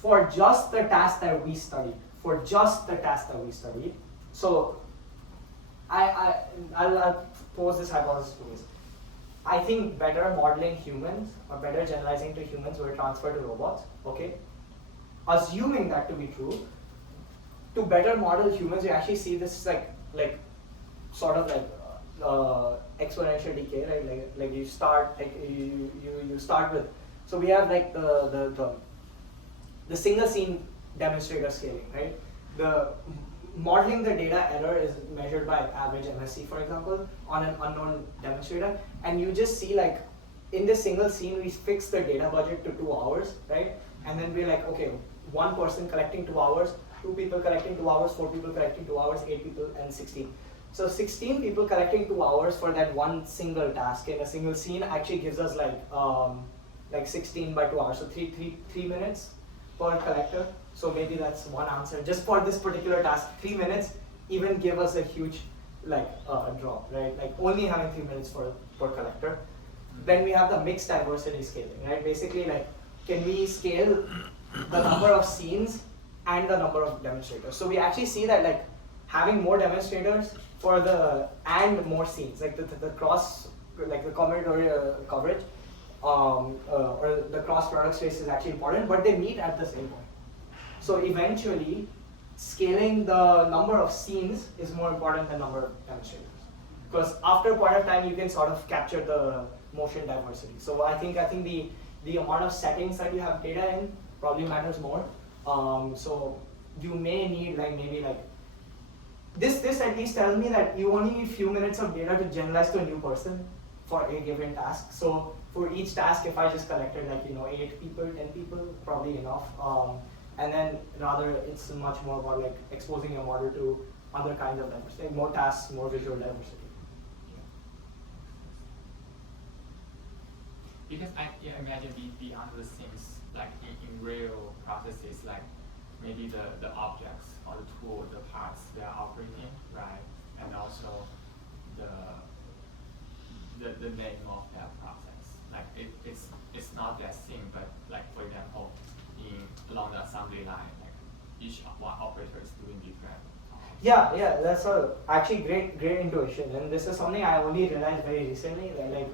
for just the task that we studied, so I'll pose this hypothesis to this. I think better modeling humans or better generalizing to humans will transfer to robots, okay? Assuming that to be true, to better model humans, you actually see this like sort of like exponential decay, right? Like you start like you start with, so we have like the single scene demonstrator scaling, right? The modeling the data error is measured by average MSC, for example, on an unknown demonstrator, and you just see like in this single scene we fix the data budget to 2 hours, right? And then we're like, okay, 1 person collecting 2 hours, 2 people collecting 2 hours, 4 people collecting 2 hours, 8 people, and 16. So 16 people collecting 2 hours for that one single task in a single scene actually gives us like 16 by 2 hours, so 3 minutes per collector. So maybe that's one answer. Just for this particular task, 3 minutes even give us a huge drop, right? Like only having 3 minutes per collector. Then we have the mixed diversity scaling, right? Basically, like, can we scale the number of scenes and the number of demonstrators? So we actually see that like having more demonstrators and more scenes, like the cross, like the combinatorial coverage, or the cross product space is actually important, but they meet at the same point. So eventually, scaling the number of scenes is more important than number of demonstrators, because after a point of time you can sort of capture the motion diversity. So I think the amount of settings that you have data in probably matters more. So you may need maybe this at least tells me that you only need few minutes of data to generalize to a new person for a given task. So for each task, if I just collected 8 people, 10 people, probably enough. And then rather it's much more about like exposing your model to other kinds of diversity, more tasks, more visual diversity. Because I imagine beyond the scenes, like in real processes, like maybe the objects or the tool, the parts they are operating, right? And also the name of that process. Like it's not that scene, but like for example, along the assembly line, like each one operator is doing different. Yeah, that's actually great intuition, and this is something I only realized very recently. That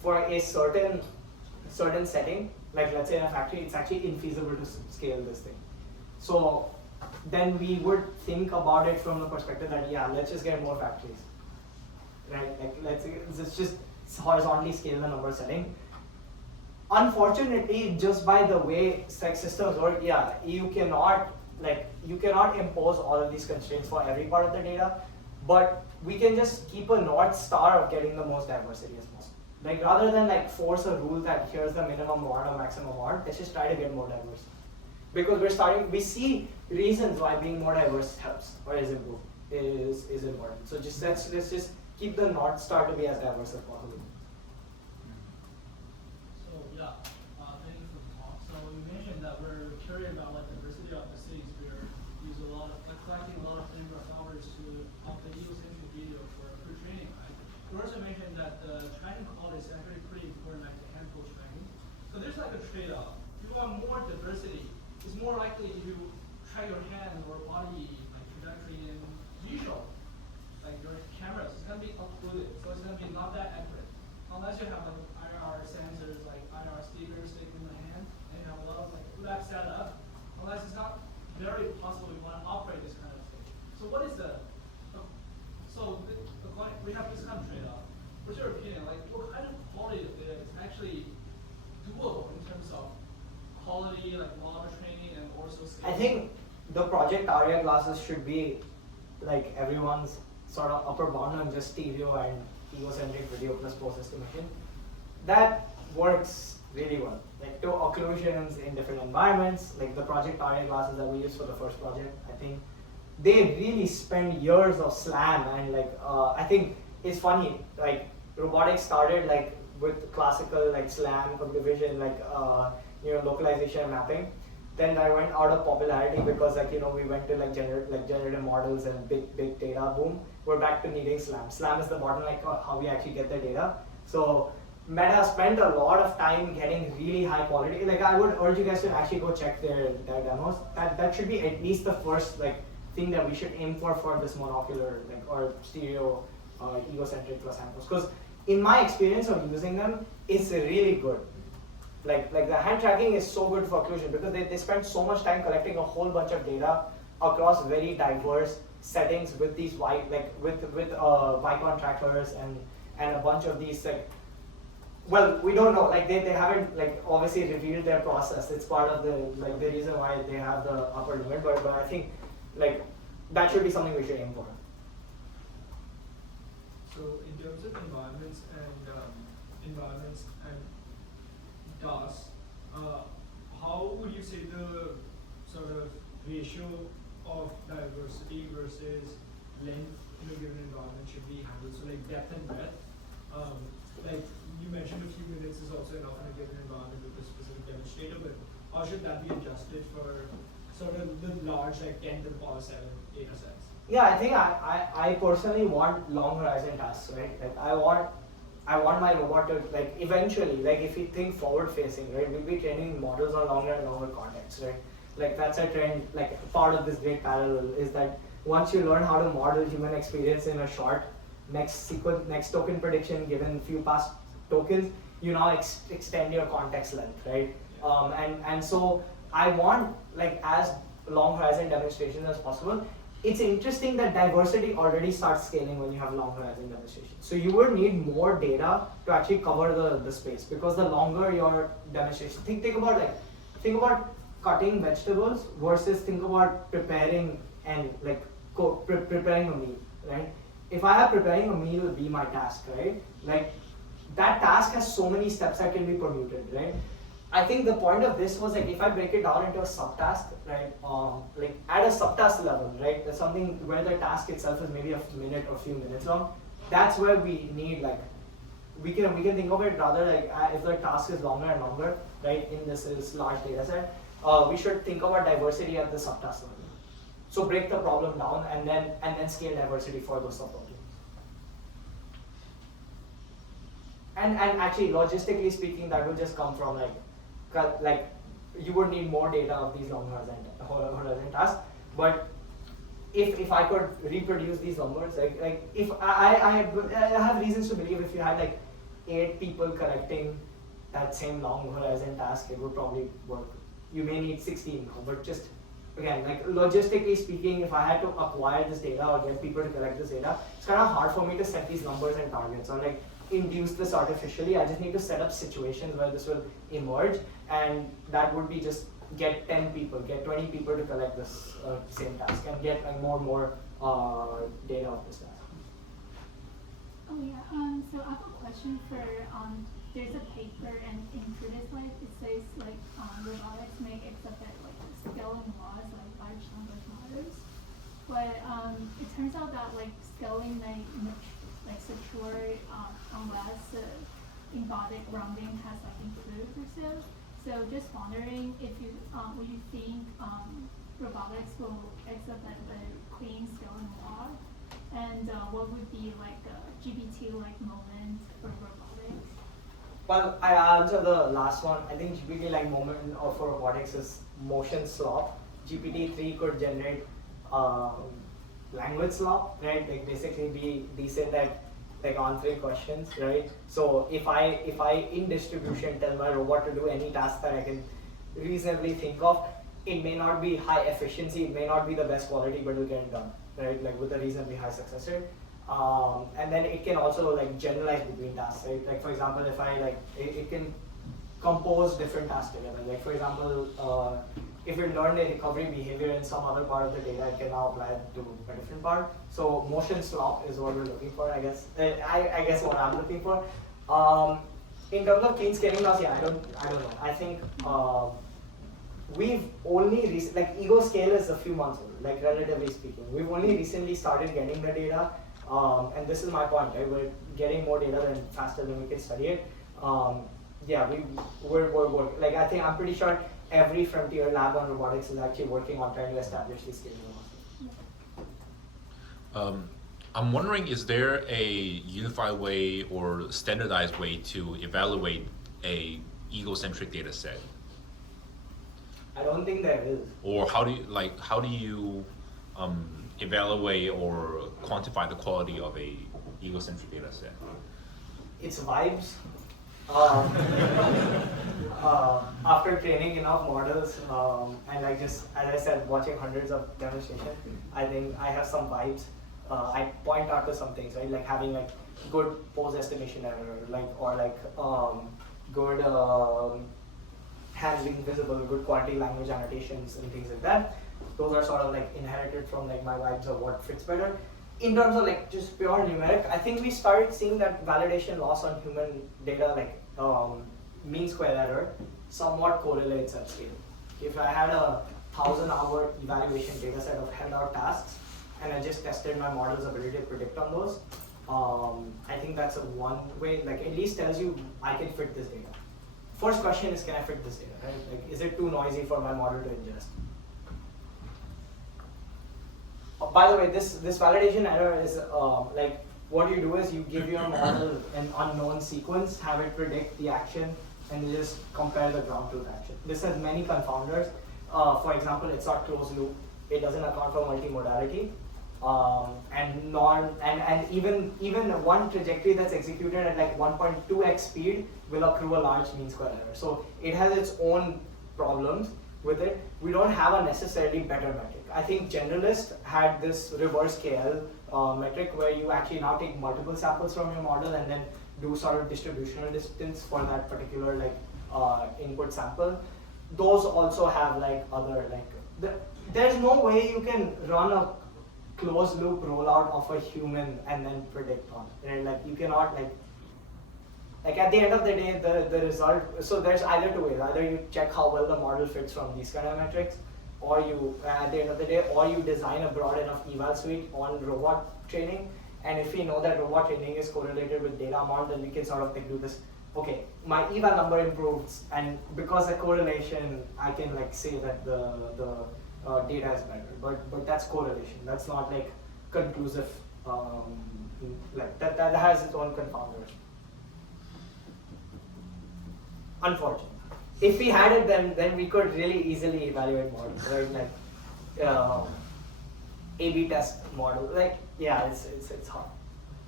for a certain setting, like let's say in a factory, it's actually infeasible to scale this thing. So then we would think about it from the perspective that let's just get more factories, right? Like let's just horizontally scale the number setting. Unfortunately, just by the way systems work, you cannot impose all of these constraints for every part of the data, but we can just keep a north star of getting the most diversity as possible. Like rather than force a rule that here's the minimum amount or maximum amount, let's just try to get more diverse. Because we see reasons why being more diverse helps or is important. So let's just keep the north star to be as diverse as possible. Thank you for the talk. So you mentioned that we're curious about diversity of the cities. We're using collecting a lot of number of hours to update egocentric video for training, right? You also mentioned that the training quality is actually pretty important, like the handful training. So there's a trade-off. If you want more diversity, it's more likely if you track your hand or body trajectory in visual, like your cameras, it's gonna be occluded, so it's gonna be not that accurate. Unless you have IR sensors, like IR stickers sticking in the hand, and you have a lot of lab set up. Unless it's not very possible you want to operate this kind of thing. So what is we have this kind of trade-off. What's your opinion? What kind of quality of data is actually doable in terms of quality, model training, and also scaling? I think the Project Aria classes should be like everyone's sort of upper bound on just stereo and egocentric video plus post estimation, that works really well. Like two occlusions in different environments, like the project target glasses that we used for the first project, I think they really spend years of SLAM, and like I think it's funny, like robotics started like with classical like SLAM, computer vision, like localization and mapping. Then I went out of popularity because like we went to like generative models and big data boom. We're back to needing SLAM. SLAM is the bottleneck of how we actually get the data. So Meta spent a lot of time getting really high quality. Like I would urge you guys to actually go check their demos. That should be at least the first like thing that we should aim for this monocular like or stereo egocentric plus samples. Because in my experience of using them, it's really good. Like the hand tracking is so good for occlusion because they spend so much time collecting a whole bunch of data across very diverse settings with these with Vicon trackers and a bunch of these like, well, we don't know, like they haven't like obviously revealed their process. It's part of the reason why they have the upper limit, but I think like that should be something we should aim for. So in terms of environments and tasks, how would you say the sort of ratio of diversity versus length in a given environment should be handled? So like depth and breadth. Like you mentioned, a few minutes is also enough in a given environment with a specific demonstrator, but how should that be adjusted for sort of the large like 10 to the power 7 data sets? Yeah, I think I personally want long horizon tasks, right? Like I want my robot to like eventually, like if you think forward facing, right, we'll be training models on longer and longer contexts, right? Like that's a trend, like part of this great parallel is that once you learn how to model human experience in a short next token prediction given few past tokens, you now extend your context length, right? And so I want like as long horizon demonstrations as possible. It's interesting that diversity already starts scaling when you have long horizon demonstrations. So you would need more data to actually cover the space because the longer your demonstration, think about cutting vegetables versus think about preparing and like preparing a meal, right? If I have preparing a meal be my task, right? Like that task has so many steps that can be permuted, right? I think the point of this was like if I break it down into a subtask, right? Like at a subtask level, right? There's something where the task itself is maybe a minute or few minutes long. That's where we need like we can think of it rather like if the task is longer and longer, right? In this large data set, we should think about diversity at the subtask level. So break the problem down and then scale diversity for those subproblems. And actually, logistically speaking, that will just come from like you would need more data of these long horizon tasks. But if I could reproduce these numbers, like if I have reasons to believe if you had like 8 people correcting that same long horizon task, it would probably work. You may need 16 now, but just again, like logistically speaking, if I had to acquire this data or get people to collect this data, it's kind of hard for me to set these numbers and targets or like induce this artificially. I just need to set up situations where this will emerge, and that would be just get 10 people, get 20 people to collect this same task and get like more data of this task. Oh yeah, so I have a question for, there's a paper and in previous slide it says like robotics may accept that like scaling laws like large language models, but it turns out that like scaling may like secure unless embodied rounding has like improved or so. So just wondering if you would you think robotics will accept like the clean scaling law, and what would be like a GPT like moment for robotics? Well, I answer the last one. I think GPT like moment for robotics is motion slop. GPT-3 could generate language slop, right? Like basically be decent at like answering questions, right? So if I in distribution tell my robot to do any task that I can reasonably think of, it may not be high efficiency, it may not be the best quality, but it will get it done, right? Like with a reasonably high success rate. And then it can also like generalize between tasks, right? Like for example, if I like it can compose different tasks together. Like for example, if you learn a recovery behavior in some other part of the data, it can now apply it to a different part. So motion swap is what we're looking for, I guess. I guess what I'm looking for. In terms of clean scaling loss, yeah, I don't know. I think we've only like ego scale is a few months old, like relatively speaking. We've only recently started getting the data, and this is my point, right? We're getting more data and faster than we can study it. Yeah, we're working. Like I'm pretty sure every frontier lab on robotics is actually working on trying to establish these scaling laws. I'm wondering, is there a unified way or standardized way to evaluate a egocentric data set? I don't think there is. Or how do you evaluate or quantify the quality of a egocentric data set? It's vibes. After training enough models and like just as I said, watching hundreds of demonstrations, I think I have some vibes. I point out to some things, right? Like having like good pose estimation error, good hands being visible, good quality language annotations and things like that. Those are sort of like inherited from like my vibes of what fits better. In terms of like just pure numeric, I think we started seeing that validation loss on human data, like mean square error, somewhat correlates at scale. If I had a 1,000-hour evaluation data set of held out tasks, and I just tested my model's ability to predict on those, I think that's a one way, like at least tells you I can fit this data. First question is, can I fit this data, right? Like, is it too noisy for my model to ingest? By the way, this validation error is like, what you do is you give your model an unknown sequence, have it predict the action, and you just compare the ground truth action. This has many confounders. For example, it's not closed loop. It doesn't account for multimodality. And even one trajectory that's executed at like 1.2x speed will accrue a large mean square error. So it has its own problems with it. We don't have a necessarily better metric. I think generalist had this reverse KL metric where you actually now take multiple samples from your model and then do sort of distributional distance for that particular like input sample. Those also have like other like there's no way you can run a closed loop rollout of a human and then predict on it. Right? Like you cannot like at the end of the day the result, so there's either two ways. Either you check how well the model fits from these kind of metrics, or you at the end of the day, or you design a broad enough eval suite on robot training. And if we know that robot training is correlated with data amount, then we can sort of like do this. Okay, my eval number improves, and because of correlation, I can like say that the data is better. But that's correlation. That's not like conclusive. Like that has its own confounders. Unfortunately, if we had it, then we could really easily evaluate models, right? Like A/B test model. Like yeah, it's hard.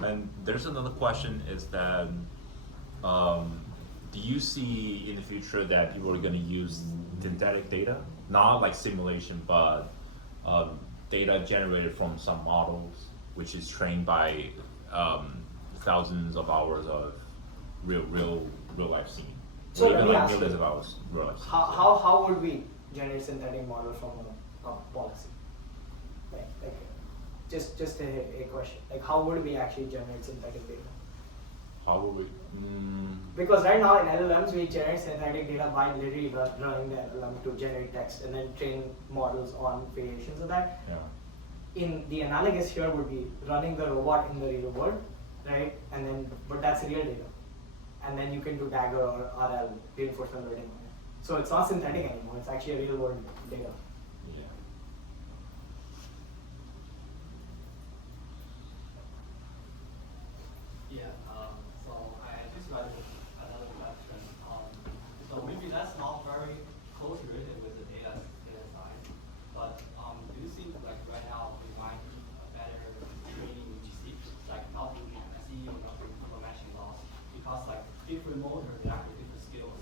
And there's another question: is that do you see in the future that people are going to use synthetic data, not like simulation, but data generated from some models, which is trained by thousands of hours of real life scene? So even let me like ask millions you, of hours real life scene. how would we generate synthetic model from a policy? Like just a question. Like how would we actually generate synthetic data? How would we? Because right now in LLMs we generate synthetic data by literally running the LLM to generate text and then train models on variations of that. Yeah. In the analogous here would be running the robot in the real world, right? And then but that's real data. And then you can do Dagger or RL, reinforcement learning. So it's not synthetic anymore, it's actually a real world data. Yeah. Yeah, so I just got another question. So maybe that's not very close related with the data science, but do you think like right now we might be a better training GC, like not doing SE or not doing people matching loss, because like different motors react with different skills,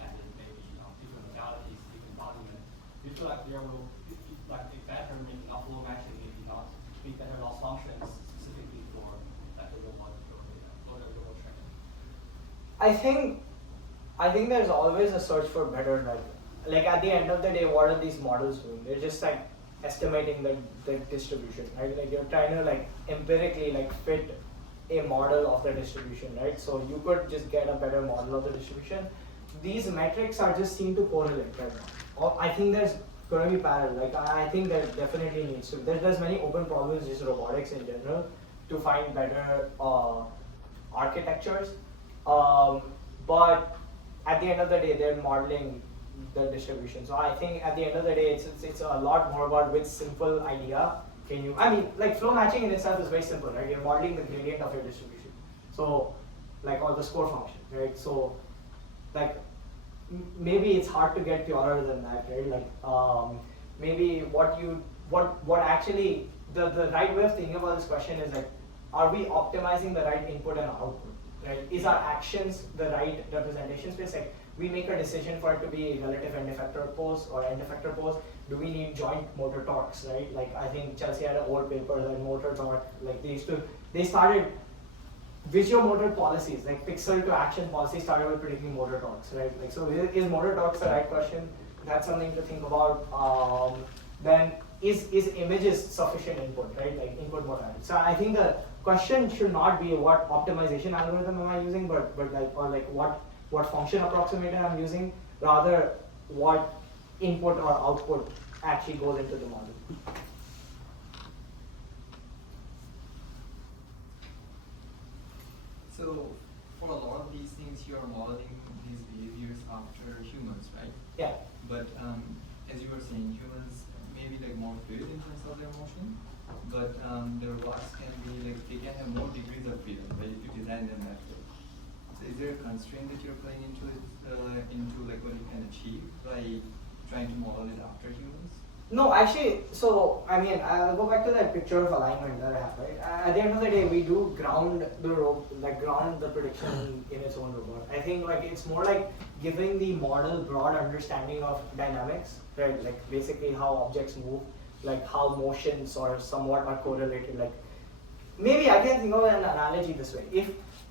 and then maybe different modalities, different embodiment. Do you feel like there will be like a better maybe not flow matching, maybe not be better loss functions specifically for like the robot or the robot training? I think there's always a search for better, like at the end of the day, what are these models doing? They're just like estimating the distribution, right? Like you're trying to like empirically like fit a model of the distribution, right? So you could just get a better model of the distribution. These metrics are just seen to correlate right now. I think there's going to be parallel. Like I think there definitely needs to. There's many open problems just robotics in general to find better architectures. But at the end of the day, they're modeling the distribution. So I think at the end of the day, it's a lot more about which simple idea can you. I mean, like flow matching in itself is very simple, right? You're modeling the gradient of your distribution. So like or the score function, right? So like maybe it's hard to get purer than that, right? Like maybe what actually the right way of thinking about this question is like, are we optimizing the right input and output? Right? Is our actions the right representation space? Like we make a decision for it to be relative end effector pose or end effector pose. Do we need joint motor torques, right? Like I think Chelsea had an old paper that motor torque, like they started visuomotor policies, like pixel to action policy started with predicting motor torques, right? Like so is motor torques the right question? That's something to think about. Then is images sufficient input, right? Like input modality. So I think the question should not be what optimization algorithm am I using, but like or like what function approximator I'm using, rather what input or output actually goes into the model. So for a lot of these things, you're modeling these behaviors after humans, right? Yeah. But as you were saying, humans may be like more fluid in terms of their motion, but the robots can be like they can have more degrees of freedom, right? If you design them that way. So is there a constraint that you're playing into it, into like what you can achieve by trying to model it after humans? No, actually, so I mean, I'll go back to that picture of alignment that I have, right? At the end of the day, we do ground the prediction in its own robot. I think like it's more like giving the model broad understanding of dynamics, right? Like basically how objects move, like how motions or somewhat are correlated. Like maybe I can think of an analogy this way: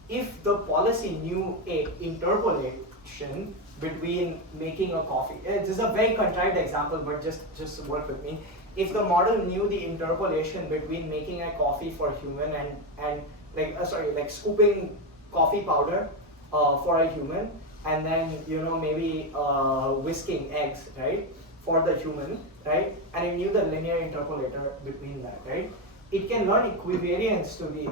if the policy knew a interpolation between making a coffee. This is a very contrived example, but just work with me. If the model knew the interpolation between making a coffee for human and like scooping coffee powder for a human, and then maybe whisking eggs, right, for the human, right, and it knew the linear interpolator between that, right, it can learn equivariance to the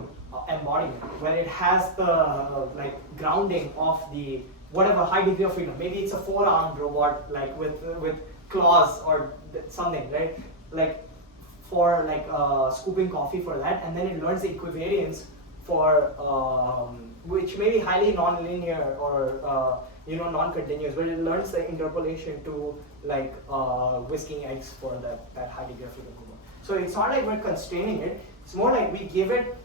embodiment where it has the grounding of the whatever high degree of freedom. Maybe it's a 4-armed robot like with claws or something, right? Like for scooping coffee for that, and then it learns the equivariance for which may be highly non-linear or non-continuous, but it learns the interpolation to whisking eggs for that high degree of freedom robot. So it's not like we're constraining it. It's more like we give it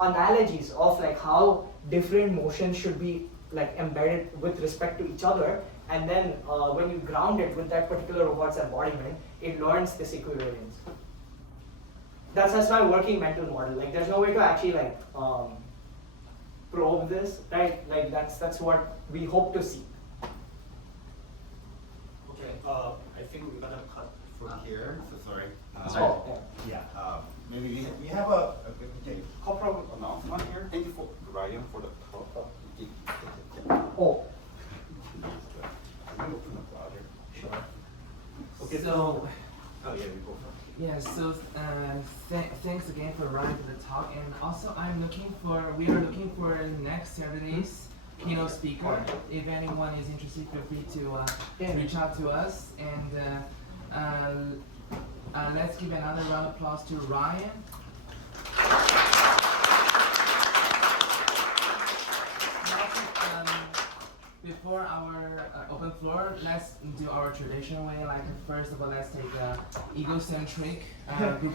analogies of how different motions should be embedded with respect to each other, and then when you ground it with that particular robot's embodiment, it learns this equivariance. That's my working mental model. There's no way to actually probe this, right? That's what we hope to see. Okay, I think we're gonna cut from here. So sorry. Maybe we have a couple of announcements here. Thank you for Ryan for the talk. Oh. Sure. Okay, so. Oh yeah, we go first. Yeah, so thanks again for Ryan for the talk, and also we are looking for next Saturday's keynote speaker. If anyone is interested, feel free to reach out to us, and let's give another round of applause to Ryan. Before our open floor, let's do our traditional way. First of all, let's take egocentric group of